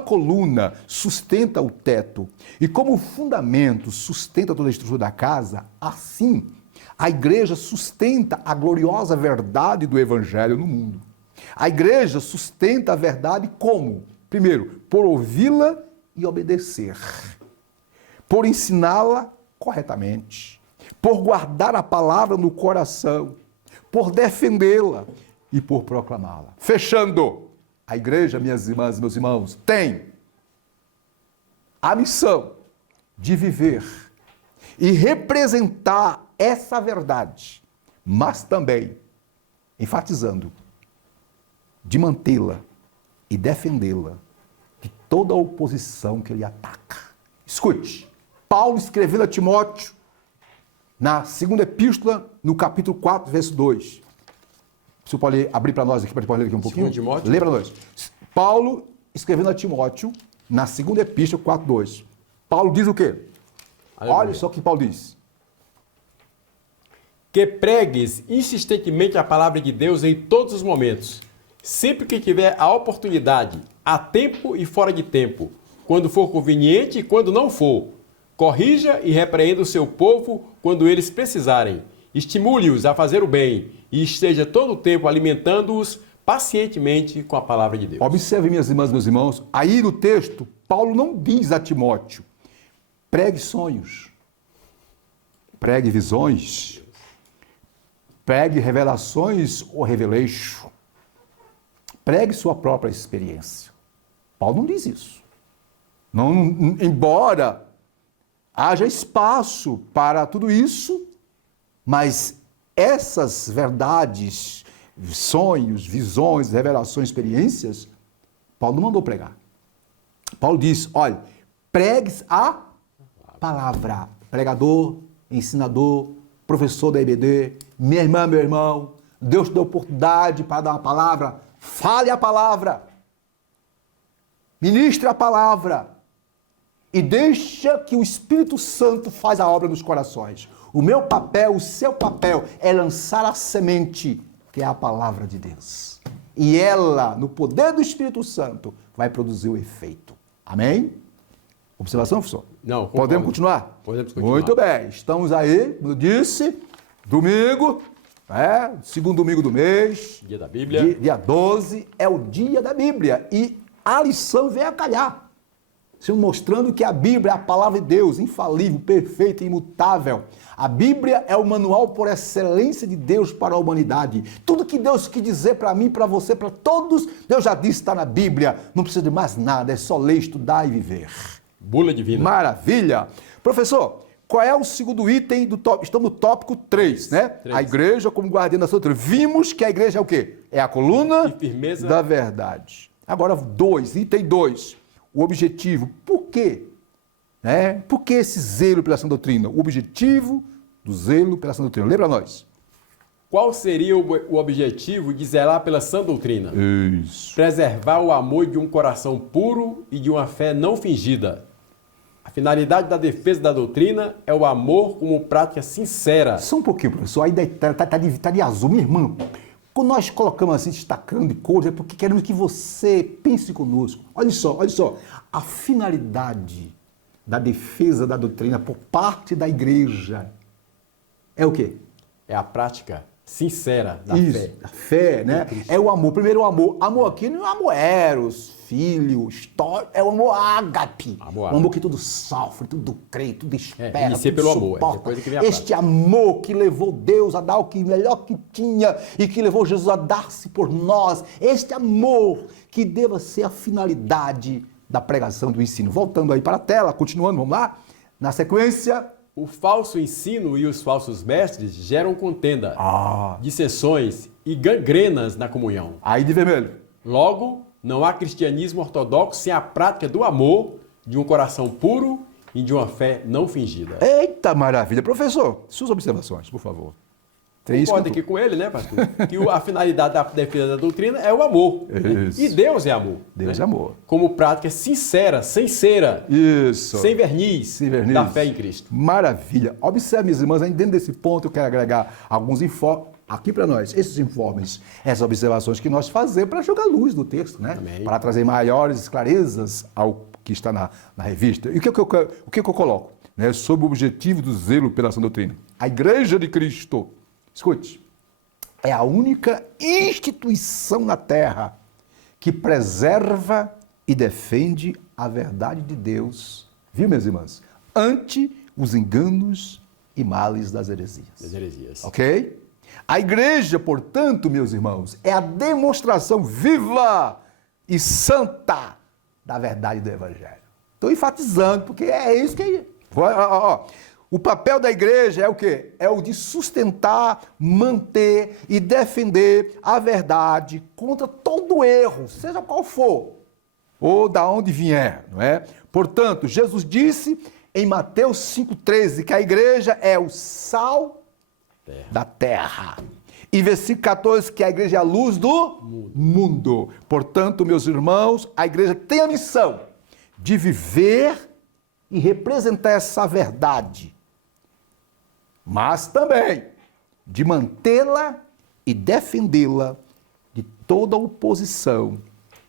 coluna sustenta o teto e como o fundamento sustenta toda a estrutura da casa, assim a igreja sustenta a gloriosa verdade do evangelho no mundo. A igreja sustenta a verdade como? Primeiro, por ouvi-la e obedecer. Por ensiná-la corretamente. Por guardar a palavra no coração. Por defendê-la e por proclamá-la. Fechando, a igreja, minhas irmãs e meus irmãos, tem a missão de viver e representar essa verdade, mas também, enfatizando, de mantê-la e defendê-la de toda a oposição que ele ataca. Escute, Paulo escrevendo a Timóteo, na segunda epístola, no capítulo 4, verso 2. Você pode abrir para nós aqui, para ler aqui um pouquinho? Timóteo. Lê para nós. Paulo escrevendo a Timóteo, na segunda epístola, 4, 2. Paulo diz o quê? Aleluia. Olha só o que Paulo diz. Que pregues insistentemente a palavra de Deus em todos os momentos, sempre que tiver a oportunidade, a tempo e fora de tempo, quando for conveniente e quando não for. Corrija e repreenda o seu povo quando eles precisarem. Estimule-os a fazer o bem e esteja todo o tempo alimentando-os pacientemente com a palavra de Deus. Observe, minhas irmãs, meus irmãos, aí no texto, Paulo não diz a Timóteo, pregue sonhos, pregue visões, pregue revelações ou revelation, pregue sua própria experiência. Paulo não diz isso. Não, embora haja espaço para tudo isso, mas essas verdades, sonhos, visões, revelações, experiências, Paulo não mandou pregar. Paulo diz, olha, pregue a palavra. Pregador, ensinador, professor da IBD, minha irmã, meu irmão, Deus te deu oportunidade para dar uma palavra, fale a palavra, ministre a palavra e deixa que o Espírito Santo faz a obra nos corações. O meu papel, o seu papel é lançar a semente, que é a palavra de Deus. E ela, no poder do Espírito Santo, vai produzir o efeito. Amém? Observação, professor? Não, concordo. Podemos continuar? Podemos continuar. Muito bem. Estamos aí, como eu disse, domingo, segundo domingo do mês. Dia da Bíblia. Dia 12 é o dia da Bíblia. E a lição vem a calhar. Senhor, mostrando que a Bíblia é a palavra de Deus, infalível, perfeita e imutável. A Bíblia é o manual por excelência de Deus para a humanidade. Tudo que Deus quis dizer para mim, para você, para todos, Deus já disse, está na Bíblia. Não precisa de mais nada, é só ler, estudar e viver. Bula divina. Maravilha. Professor, qual é o segundo item do tópico? Estamos no tópico 3, né? 3. A igreja como guardiã da sua doutrina. Vimos que a igreja é o quê? É a coluna E firmeza da verdade. Agora, item 2. O objetivo. Por quê? Por que esse zelo pela sã doutrina? O objetivo do zelo pela sã doutrina. Lembra nós? Qual seria o objetivo de zelar pela sã doutrina? Isso. Preservar o amor de um coração puro e de uma fé não fingida. A finalidade da defesa da doutrina é o amor como prática sincera. Só um pouquinho, professor. Aí tá de azul, minha irmã. Quando nós colocamos assim, destacando de cores, é porque queremos que você pense conosco. Olha só. A finalidade da defesa da doutrina por parte da igreja é o quê? É a prática sincera da Isso, fé. a fé, né? É o amor. Primeiro o amor. Amor aqui não é amor eros, filho, história. É o amor ágape. Amor o amor que tudo sofre, tudo crê, tudo espera, inicia tudo pelo amor, suporta. depois que vem a Este amor que levou Deus a dar o que melhor que tinha e que levou Jesus a dar-se por nós. Este amor que deva ser a finalidade da pregação do ensino. Voltando aí para a tela, continuando, vamos lá? Na sequência... O falso ensino e os falsos mestres geram contenda, dissensões e gangrenas na comunhão. Aí de vermelho. Logo, não há cristianismo ortodoxo sem a prática do amor, de um coração puro e de uma fé não fingida. Eita maravilha. Professor, suas observações, por favor. Concordo aqui com ele, né, pastor? Que a finalidade da defesa da doutrina é o amor. Né? E Deus é amor. Deus né? é amor. Como prática sincera, sem cera. Isso. Sem verniz, da fé em Cristo. Maravilha. Observe, minhas irmãs, aí dentro desse ponto eu quero agregar alguns informes aqui para nós. Esses informes, essas observações que nós fazemos para jogar luz no texto, né? Amém. Para trazer maiores clarezas ao que está na revista. E o que eu coloco? Né? Sobre o objetivo do zelo pela sã doutrina. A Igreja de Cristo, escute, é a única instituição na Terra que preserva e defende a verdade de Deus, viu, minhas irmãs? Ante os enganos e males das heresias. Ok? A igreja, portanto, meus irmãos, é a demonstração viva e santa da verdade do Evangelho. Estou enfatizando, porque é isso que... O papel da igreja é o quê? É o de sustentar, manter e defender a verdade contra todo erro, seja qual for, ou da onde vier, não é? Portanto, Jesus disse em Mateus 5,13 que a igreja é o sal da terra. E versículo 14, que a igreja é a luz do mundo. Portanto, meus irmãos, a igreja tem a missão de viver e representar essa verdade, mas também de mantê-la e defendê-la de toda oposição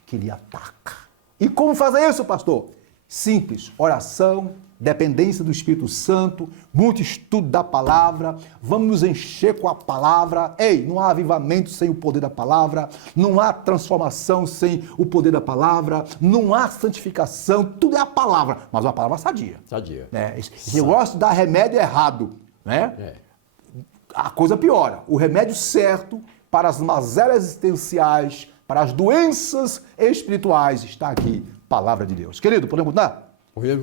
que lhe ataca. E como fazer isso, pastor? Simples, oração, dependência do Espírito Santo, muito estudo da palavra, vamos nos encher com a palavra. Ei, não há avivamento sem o poder da palavra, não há transformação sem o poder da palavra, não há santificação, tudo é a palavra, mas uma palavra sadia. Sadia. Esse negócio de dar remédio errado, né? A coisa piora. O remédio certo para as mazelas existenciais, para as doenças espirituais, está aqui, palavra de Deus. Querido, podemos continuar?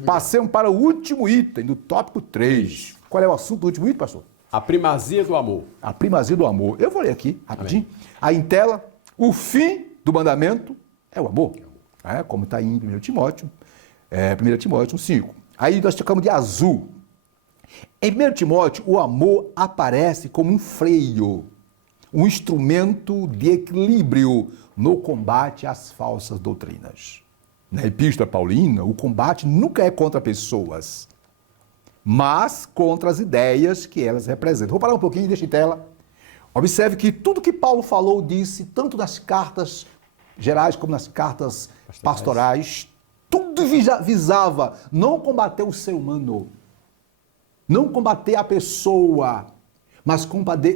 Passemos para o último item do tópico 3. Qual é o assunto do último item, pastor? A primazia do amor. A primazia do amor. Eu vou ler aqui, rapidinho. Aí em tela, o fim do mandamento é o amor. Como está em 1 Timóteo, 1 Timóteo 5. Aí nós tocamos de azul. Em 1 Timóteo, o amor aparece como um freio, um instrumento de equilíbrio no combate às falsas doutrinas. Na Epístola Paulina, o combate nunca é contra pessoas, mas contra as ideias que elas representam. Vou parar um pouquinho e deixa em tela. Observe que tudo que Paulo falou, disse, tanto nas cartas gerais como nas cartas pastorais, tudo visava não combater o ser humano, não combater a pessoa, mas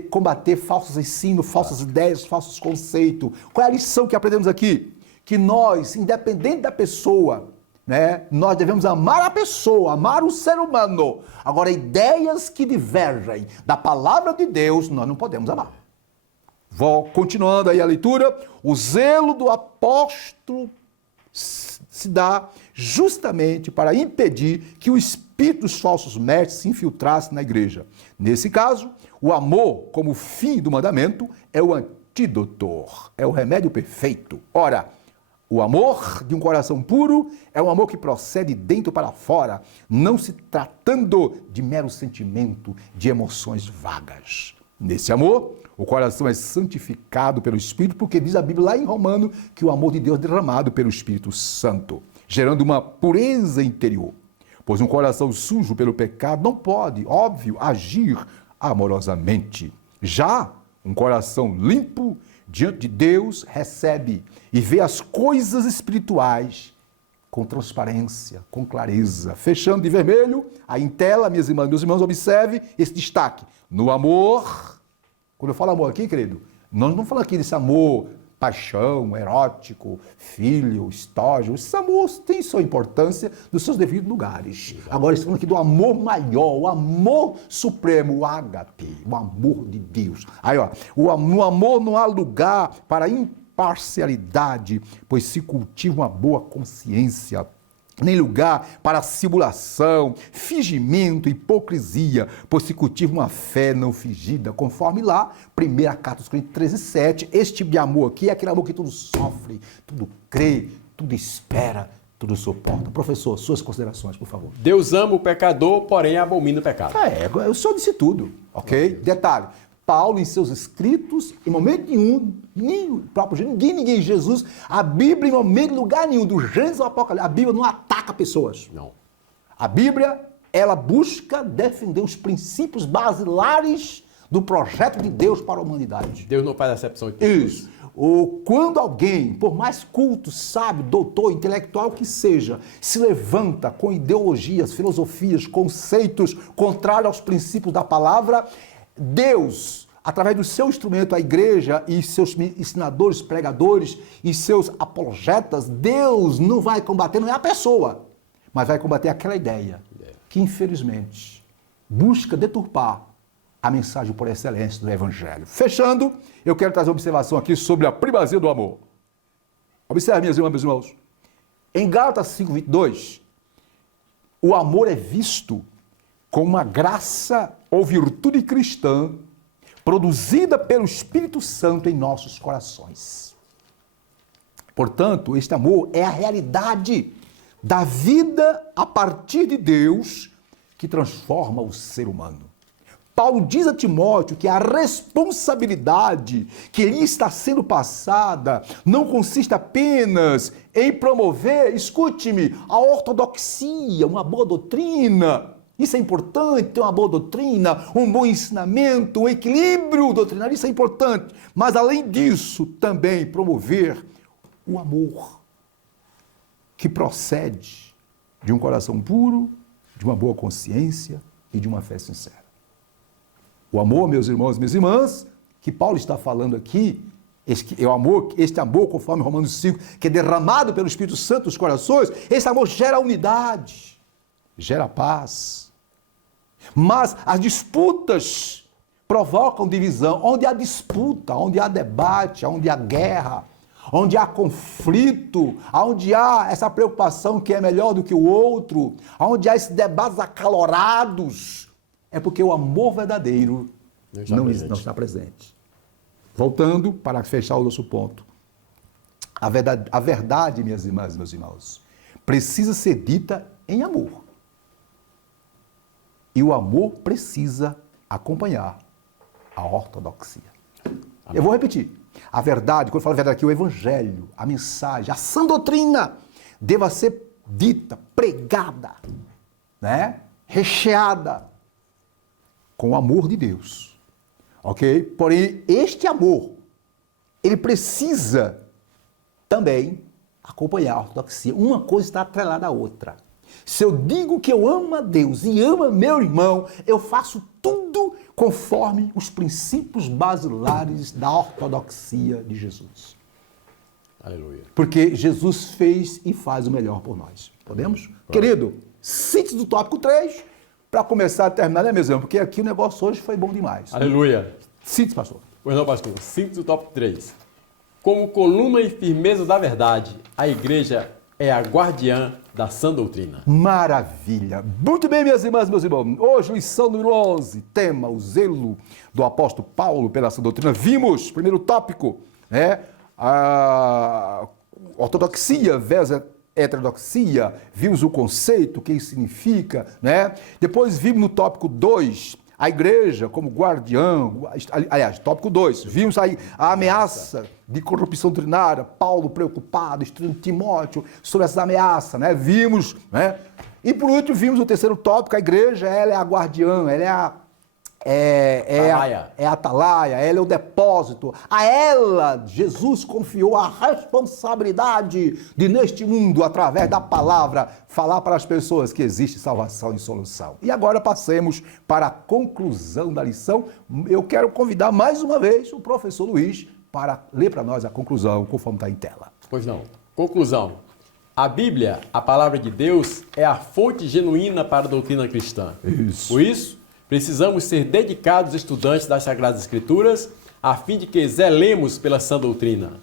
combater falsos ensinos, falsas ideias, falsos conceitos. Qual é a lição que aprendemos aqui? Que nós, independente da pessoa, né, nós devemos amar a pessoa, amar o ser humano. Agora, ideias que divergem da palavra de Deus, nós não podemos amar. Vou continuando aí a leitura. O zelo do apóstolo se dá justamente para impedir que o espírito dos falsos mestres se infiltrasse na igreja. Nesse caso, o amor, como fim do mandamento, é o antídoto, é o remédio perfeito. Ora, o amor de um coração puro é um amor que procede de dentro para fora, não se tratando de mero sentimento, de emoções vagas. Nesse amor, o coração é santificado pelo Espírito, porque diz a Bíblia lá em Romano que o amor de Deus é derramado pelo Espírito Santo, gerando uma pureza interior. Pois um coração sujo pelo pecado não pode, óbvio, agir amorosamente. Já um coração limpo diante de Deus recebe e vê as coisas espirituais com transparência, com clareza. Fechando de vermelho, aí em tela, minhas irmãs, meus irmãos, observe esse destaque. No amor, quando eu falo amor aqui, querido, nós não falamos aqui desse amor, paixão, erótico, filho, estógio. Esse amor tem sua importância nos seus devidos lugares. Agora, estamos falando aqui do amor maior, o amor supremo, o ágape, o amor de Deus. Aí, ó, no amor não há lugar para imparcialidade, pois se cultiva uma boa consciência, nem lugar para simulação, fingimento, hipocrisia, pois se cultiva uma fé não fingida, conforme lá, 1 Carta aos Coríntios 13:7. Esse tipo de amor aqui é aquele amor que tudo sofre, tudo crê, tudo espera, tudo suporta. Professor, suas considerações, por favor. Deus ama o pecador, porém abomina o pecado. Eu só disse tudo, ok? Detalhe, Paulo, em seus escritos, em momento nenhum, nem o próprio ninguém, Jesus, a Bíblia, em momento, lugar nenhum, do Gênesis ao Apocalipse, a Bíblia não ataca pessoas. Não. A Bíblia, ela busca defender os princípios basilares do projeto de Deus para a humanidade. Deus não faz acepção de pessoas. Isso. Quando alguém, por mais culto, sábio, doutor, intelectual que seja, se levanta com ideologias, filosofias, conceitos contrários aos princípios da palavra, Deus, através do seu instrumento, a igreja e seus ensinadores, pregadores e seus apologetas, Deus não vai combater, não é a pessoa, mas vai combater aquela ideia que, infelizmente, busca deturpar a mensagem por excelência do Evangelho. Fechando, eu quero trazer uma observação aqui sobre a primazia do amor. Observe, minhas irmãs, meus irmãos. Em Gálatas 5:22, o amor é visto como uma graça ou virtude cristã produzida pelo Espírito Santo em nossos corações. Portanto, este amor é a realidade da vida a partir de Deus que transforma o ser humano. Paulo diz a Timóteo que a responsabilidade que lhe está sendo passada não consiste apenas em promover, escute-me, a ortodoxia, uma boa doutrina. Isso é importante, ter uma boa doutrina, um bom ensinamento, um equilíbrio doutrinário, isso é importante. Mas, além disso, também promover o amor que procede de um coração puro, de uma boa consciência e de uma fé sincera. O amor, meus irmãos e minhas irmãs, que Paulo está falando aqui, este amor, conforme Romanos 5, que é derramado pelo Espírito Santo nos corações, esse amor gera unidade, gera paz. Mas as disputas provocam divisão. Onde há disputa, onde há debate, onde há guerra, onde há conflito, onde há essa preocupação que é melhor do que o outro, onde há esses debates acalorados, é porque o amor verdadeiro não está presente. Voltando para fechar o nosso ponto. A verdade, minhas irmãs e meus irmãos, precisa ser dita em amor. E o amor precisa acompanhar a ortodoxia. Amém. Eu vou repetir. A verdade, quando eu falo verdade aqui, o evangelho, a mensagem, a sã doutrina deva ser dita, pregada, né? Recheada com o amor de Deus. Ok? Porém, este amor, ele precisa também acompanhar a ortodoxia. Uma coisa está atrelada à outra. Se eu digo que eu amo a Deus e amo meu irmão, eu faço tudo conforme os princípios basilares da ortodoxia de Jesus. Aleluia. Porque Jesus fez e faz o melhor por nós. Podemos? Pode. Querido, síntese do tópico 3, para começar a terminar, né, meus irmãos? Porque aqui o negócio hoje foi bom demais. Aleluia. Síntese, pastor. Pois não, pastor. Síntese do tópico 3. Como coluna e firmeza da verdade, a igreja é a guardiã da sã doutrina. Maravilha! Muito bem, minhas irmãs e meus irmãos. Hoje, lição número 11, tema, o zelo do apóstolo Paulo pela sã doutrina. Vimos, primeiro tópico, né, a ortodoxia versus heterodoxia. Vimos o conceito, o que isso significa, né? Depois vimos no tópico 2, a igreja como guardiã, aliás, tópico 2, vimos aí a ameaça de corrupção doutrinária, Paulo preocupado, estudando Timóteo sobre essa ameaça, né? Vimos, né? E por último, vimos o terceiro tópico, a igreja, ela é a guardiã, ela é a atalaia, ela é o depósito. A ela, Jesus confiou a responsabilidade de, neste mundo, através da palavra, falar para as pessoas que existe salvação e solução. E agora passemos para a conclusão da lição. Eu quero convidar mais uma vez o professor Luiz para ler para nós a conclusão, conforme está em tela. Pois não. Conclusão. A Bíblia, a palavra de Deus, é a fonte genuína para a doutrina cristã. Isso. Por isso, precisamos ser dedicados estudantes das Sagradas Escrituras, a fim de que zelemos pela sã doutrina.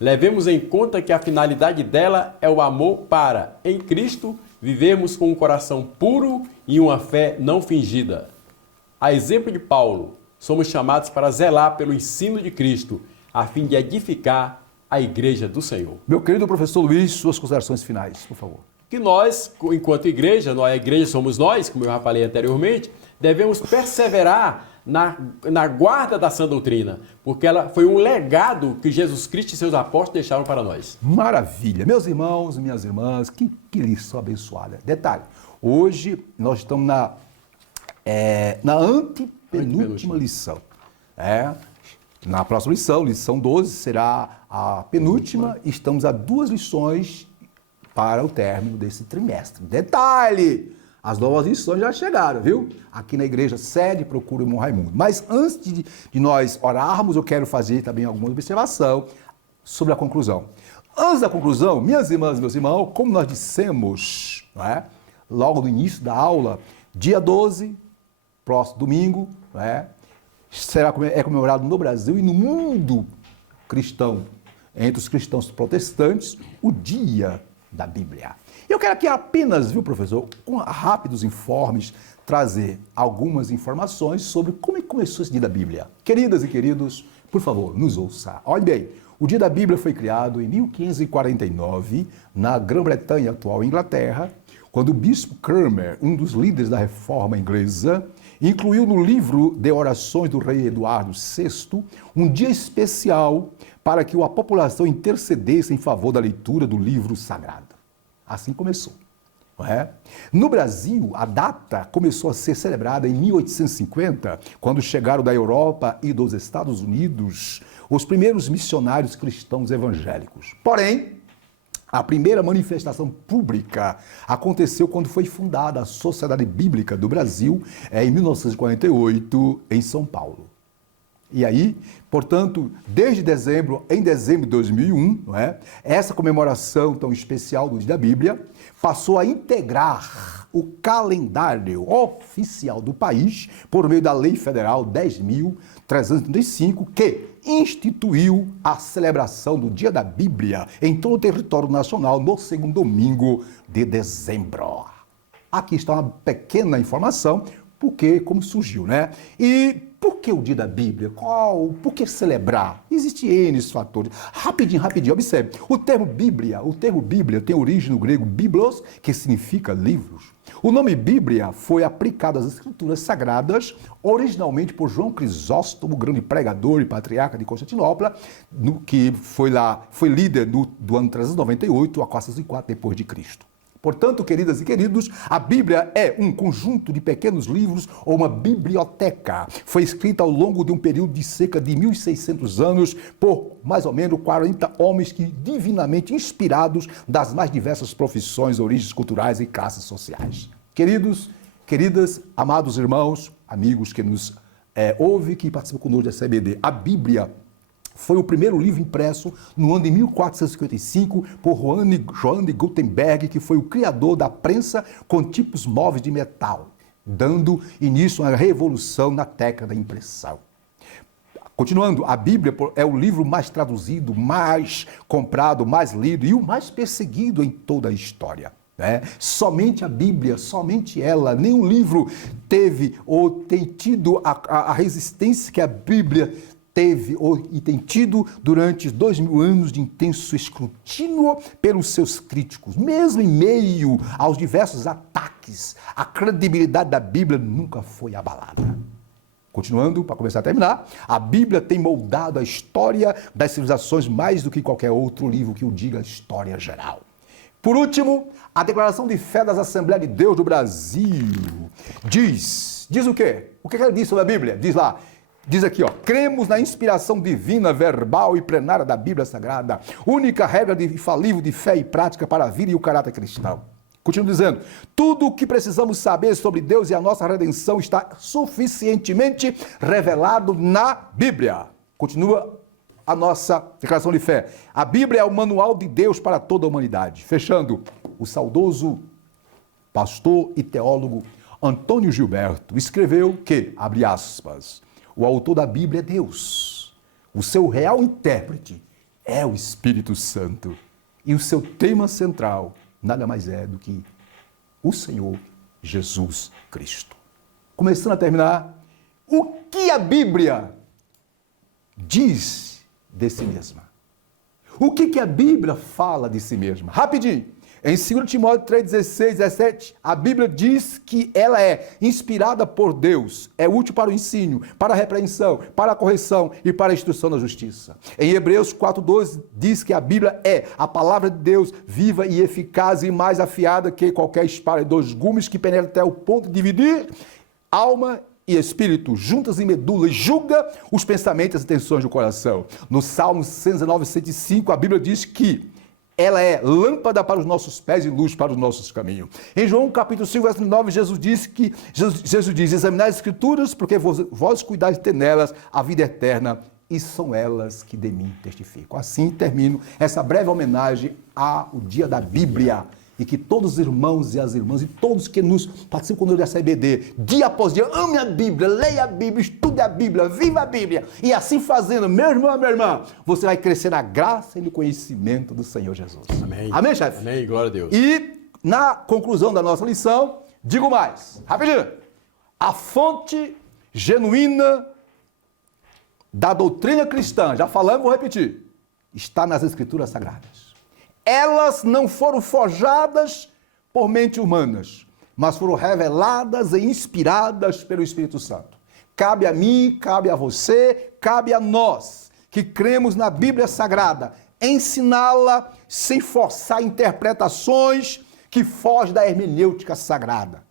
Levemos em conta que a finalidade dela é o amor para, em Cristo, vivermos com um coração puro e uma fé não fingida. A exemplo de Paulo, somos chamados para zelar pelo ensino de Cristo, a fim de edificar a igreja do Senhor. Meu querido professor Luiz, suas considerações finais, por favor. Que nós, enquanto igreja, a igreja somos nós, como eu já falei anteriormente, devemos perseverar na guarda da sã doutrina, porque ela foi um legado que Jesus Cristo e seus apóstolos deixaram para nós. Maravilha. Meus irmãos, minhas irmãs, que lição abençoada. Detalhe, hoje nós estamos na antepenúltima lição. Na próxima lição, lição 12, será a penúltima. Estamos a 2 lições para o término desse trimestre. Detalhe! As novas lições já chegaram, viu? Aqui na igreja sede, procura o irmão Raimundo. Mas antes de nós orarmos, eu quero fazer também alguma observação sobre a conclusão. Antes da conclusão, minhas irmãs e meus irmãos, como nós dissemos, não é? Logo no início da aula, dia 12, próximo domingo, não é? É comemorado no Brasil e no mundo cristão, entre os cristãos protestantes, o Dia da Bíblia. Eu quero aqui apenas, viu, professor, com rápidos informes, trazer algumas informações sobre como é que começou esse Dia da Bíblia. Queridas e queridos, por favor, nos ouça. Olha bem, o Dia da Bíblia foi criado em 1549, na Grã-Bretanha, atual Inglaterra, quando o bispo Cranmer, um dos líderes da reforma inglesa, incluiu no livro de orações do rei Eduardo VI um dia especial para que a população intercedesse em favor da leitura do livro sagrado. Assim começou. Não é? No Brasil, a data começou a ser celebrada em 1850, quando chegaram da Europa e dos Estados Unidos os primeiros missionários cristãos evangélicos. Porém, A primeira manifestação pública aconteceu quando foi fundada a Sociedade Bíblica do Brasil, em 1948, em São Paulo. E aí, portanto, desde dezembro, em dezembro de 2001, não é? Essa comemoração tão especial do Dia da Bíblia passou a integrar o calendário oficial do país por meio da Lei Federal 10.335, que instituiu a celebração do Dia da Bíblia em todo o território nacional no segundo domingo de dezembro. Aqui está uma pequena informação, porque como surgiu, né? E por que o Dia da Bíblia? Por que celebrar? Existem N fatores. Rapidinho, observe. O termo Bíblia tem origem no grego biblos, que significa livros. O nome Bíblia foi aplicado às escrituras sagradas, originalmente por João Crisóstomo, grande pregador e patriarca de Constantinopla, que foi líder do ano 398 a 404 depois de Cristo. Portanto, queridas e queridos, a Bíblia é um conjunto de pequenos livros ou uma biblioteca. Foi escrita ao longo de um período de cerca de 1.600 anos por mais ou menos 40 homens que divinamente inspirados das mais diversas profissões, origens culturais e classes sociais. Queridos, queridas, amados irmãos, amigos que nos ouvem, que participam conosco da CBD, a Bíblia foi o primeiro livro impresso no ano de 1455 por Johann de Gutenberg, que foi o criador da prensa com tipos móveis de metal, dando início a uma revolução na técnica da impressão. Continuando, a Bíblia é o livro mais traduzido, mais comprado, mais lido e o mais perseguido em toda a história. Somente a Bíblia, somente ela, nenhum livro teve ou tem tido a resistência que a Bíblia teve e tem tido durante 2000 anos de intenso escrutínio pelos seus críticos. Mesmo em meio aos diversos ataques, a credibilidade da Bíblia nunca foi abalada. Continuando, para começar a terminar, a Bíblia tem moldado a história das civilizações mais do que qualquer outro livro que o diga a história geral. Por último, a Declaração de Fé das Assembleias de Deus do Brasil diz o quê? O que ela diz sobre a Bíblia? Diz aqui, cremos na inspiração divina, verbal e plenária da Bíblia Sagrada, única regra infalível de fé e prática para a vida e o caráter cristão. Continua dizendo, tudo o que precisamos saber sobre Deus e a nossa redenção está suficientemente revelado na Bíblia. Continua a nossa declaração de fé. A Bíblia é o manual de Deus para toda a humanidade. Fechando, o saudoso pastor e teólogo Antônio Gilberto escreveu que, abre aspas, o autor da Bíblia é Deus. O seu real intérprete é o Espírito Santo. E o seu tema central nada mais é do que o Senhor Jesus Cristo. Começando a terminar, o que a Bíblia diz de si mesma? O que a Bíblia fala de si mesma? Rapidinho. Em 2 Timóteo 3, 16, 17, a Bíblia diz que ela é inspirada por Deus, é útil para o ensino, para a repreensão, para a correção e para a instrução na justiça. Em Hebreus 4:12 diz que a Bíblia é a palavra de Deus, viva e eficaz e mais afiada que qualquer espada de 2 gumes, que penetra até o ponto de dividir alma e espírito, juntas e medula, e julga os pensamentos e as intenções do coração. No Salmo 119, 105, a Bíblia diz que ela é lâmpada para os nossos pés e luz para os nossos caminhos. Em João capítulo 5, verso 9, Jesus diz, examinai as Escrituras, porque vós cuidais de ter nelas a vida eterna, e são elas que de mim testificam. Assim termino essa breve homenagem ao Dia da Bíblia, e que todos os irmãos e as irmãs, e todos que nos participam conosco dessa EBD, dia após dia, ame a Bíblia, leia a Bíblia, estude a Bíblia, viva a Bíblia. E assim fazendo, meu irmão, minha irmã, você vai crescer na graça e no conhecimento do Senhor Jesus. Amém. Amém, chefe? Amém, glória a Deus. E na conclusão da nossa lição, digo mais, rapidinho, a fonte genuína da doutrina cristã, já falamos, vou repetir, está nas Escrituras Sagradas. Elas não foram forjadas por mentes humanas, mas foram reveladas e inspiradas pelo Espírito Santo. Cabe a mim, cabe a você, cabe a nós, que cremos na Bíblia Sagrada, ensiná-la sem forçar interpretações que fogem da hermenêutica sagrada.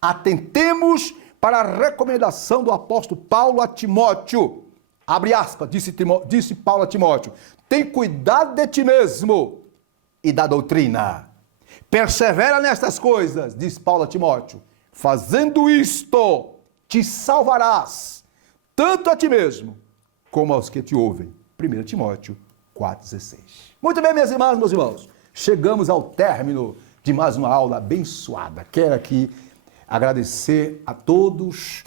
Atentemos para a recomendação do apóstolo Paulo a Timóteo. Abre aspas, disse Paulo a Timóteo, tem cuidado de ti mesmo e da doutrina. Persevera nestas coisas, diz Paulo a Timóteo. Fazendo isto, te salvarás, tanto a ti mesmo, como aos que te ouvem. 1 Timóteo 4,16. Muito bem, minhas irmãs, meus irmãos. Chegamos ao término de mais uma aula abençoada. Quero aqui agradecer a todos,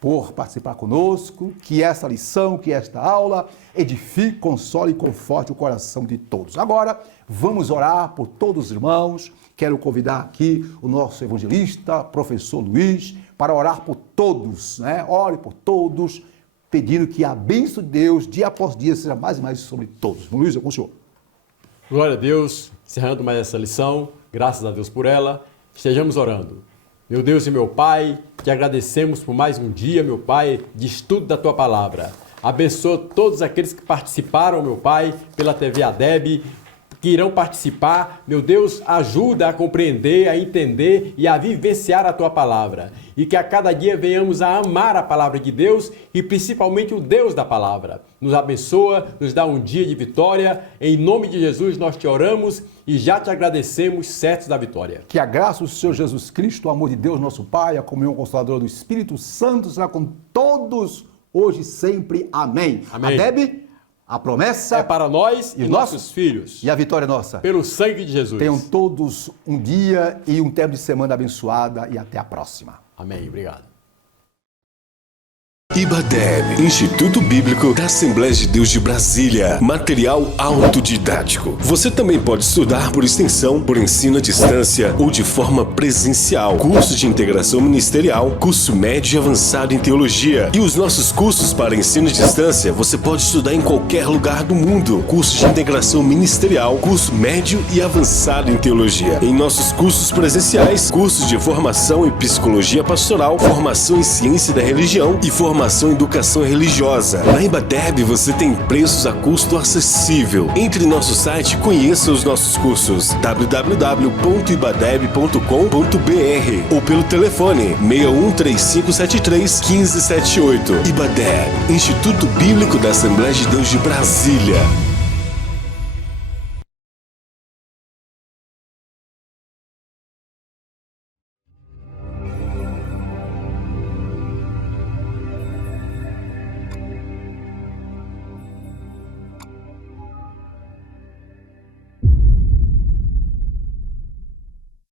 por participar conosco, que essa lição, que esta aula edifique, console e conforte o coração de todos. Agora, vamos orar por todos os irmãos. Quero convidar aqui o nosso evangelista, professor Luiz, para orar por todos, Ore por todos, pedindo que a bênção de Deus, dia após dia, seja mais e mais sobre todos. Luiz, é com o senhor. Glória a Deus, encerrando mais essa lição, graças a Deus por ela, estejamos orando. Meu Deus e meu Pai, te agradecemos por mais um dia, meu Pai, de estudo da Tua Palavra. Abençoa todos aqueles que participaram, meu Pai, pela TV ADEB, que irão participar. Meu Deus, ajuda a compreender, a entender e a vivenciar a Tua Palavra. E que a cada dia venhamos a amar a Palavra de Deus e principalmente o Deus da Palavra. Nos abençoa, nos dá um dia de vitória. Em nome de Jesus nós te oramos e já te agradecemos, certos da vitória. Que a graça do Senhor Jesus Cristo, o amor de Deus, nosso Pai, a comunhão consoladora do Espírito Santo será com todos, hoje e sempre. Amém. Amém. ADEB, a promessa é para nós e nossos filhos. E a vitória é nossa. Pelo sangue de Jesus. Tenham todos um dia e um tempo de semana abençoada e até a próxima. Amém. Obrigado. IBADEB, Instituto Bíblico da Assembleia de Deus de Brasília. Material autodidático. Você também pode estudar por extensão, por ensino à distância ou de forma presencial. Curso de integração ministerial, curso médio e avançado em teologia. E os nossos cursos para ensino à distância, você pode estudar em qualquer lugar do mundo. Curso de integração ministerial, curso médio e avançado em teologia. Em nossos cursos presenciais, cursos de formação em psicologia pastoral, formação em ciência da religião e formação em educação religiosa. Na IBADEB você tem preços a custo acessível. Entre em nosso site e conheça os nossos cursos www.ibadeb.com.br ou pelo telefone 613573 1578. IBADEB, Instituto Bíblico da Assembleia de Deus de Brasília.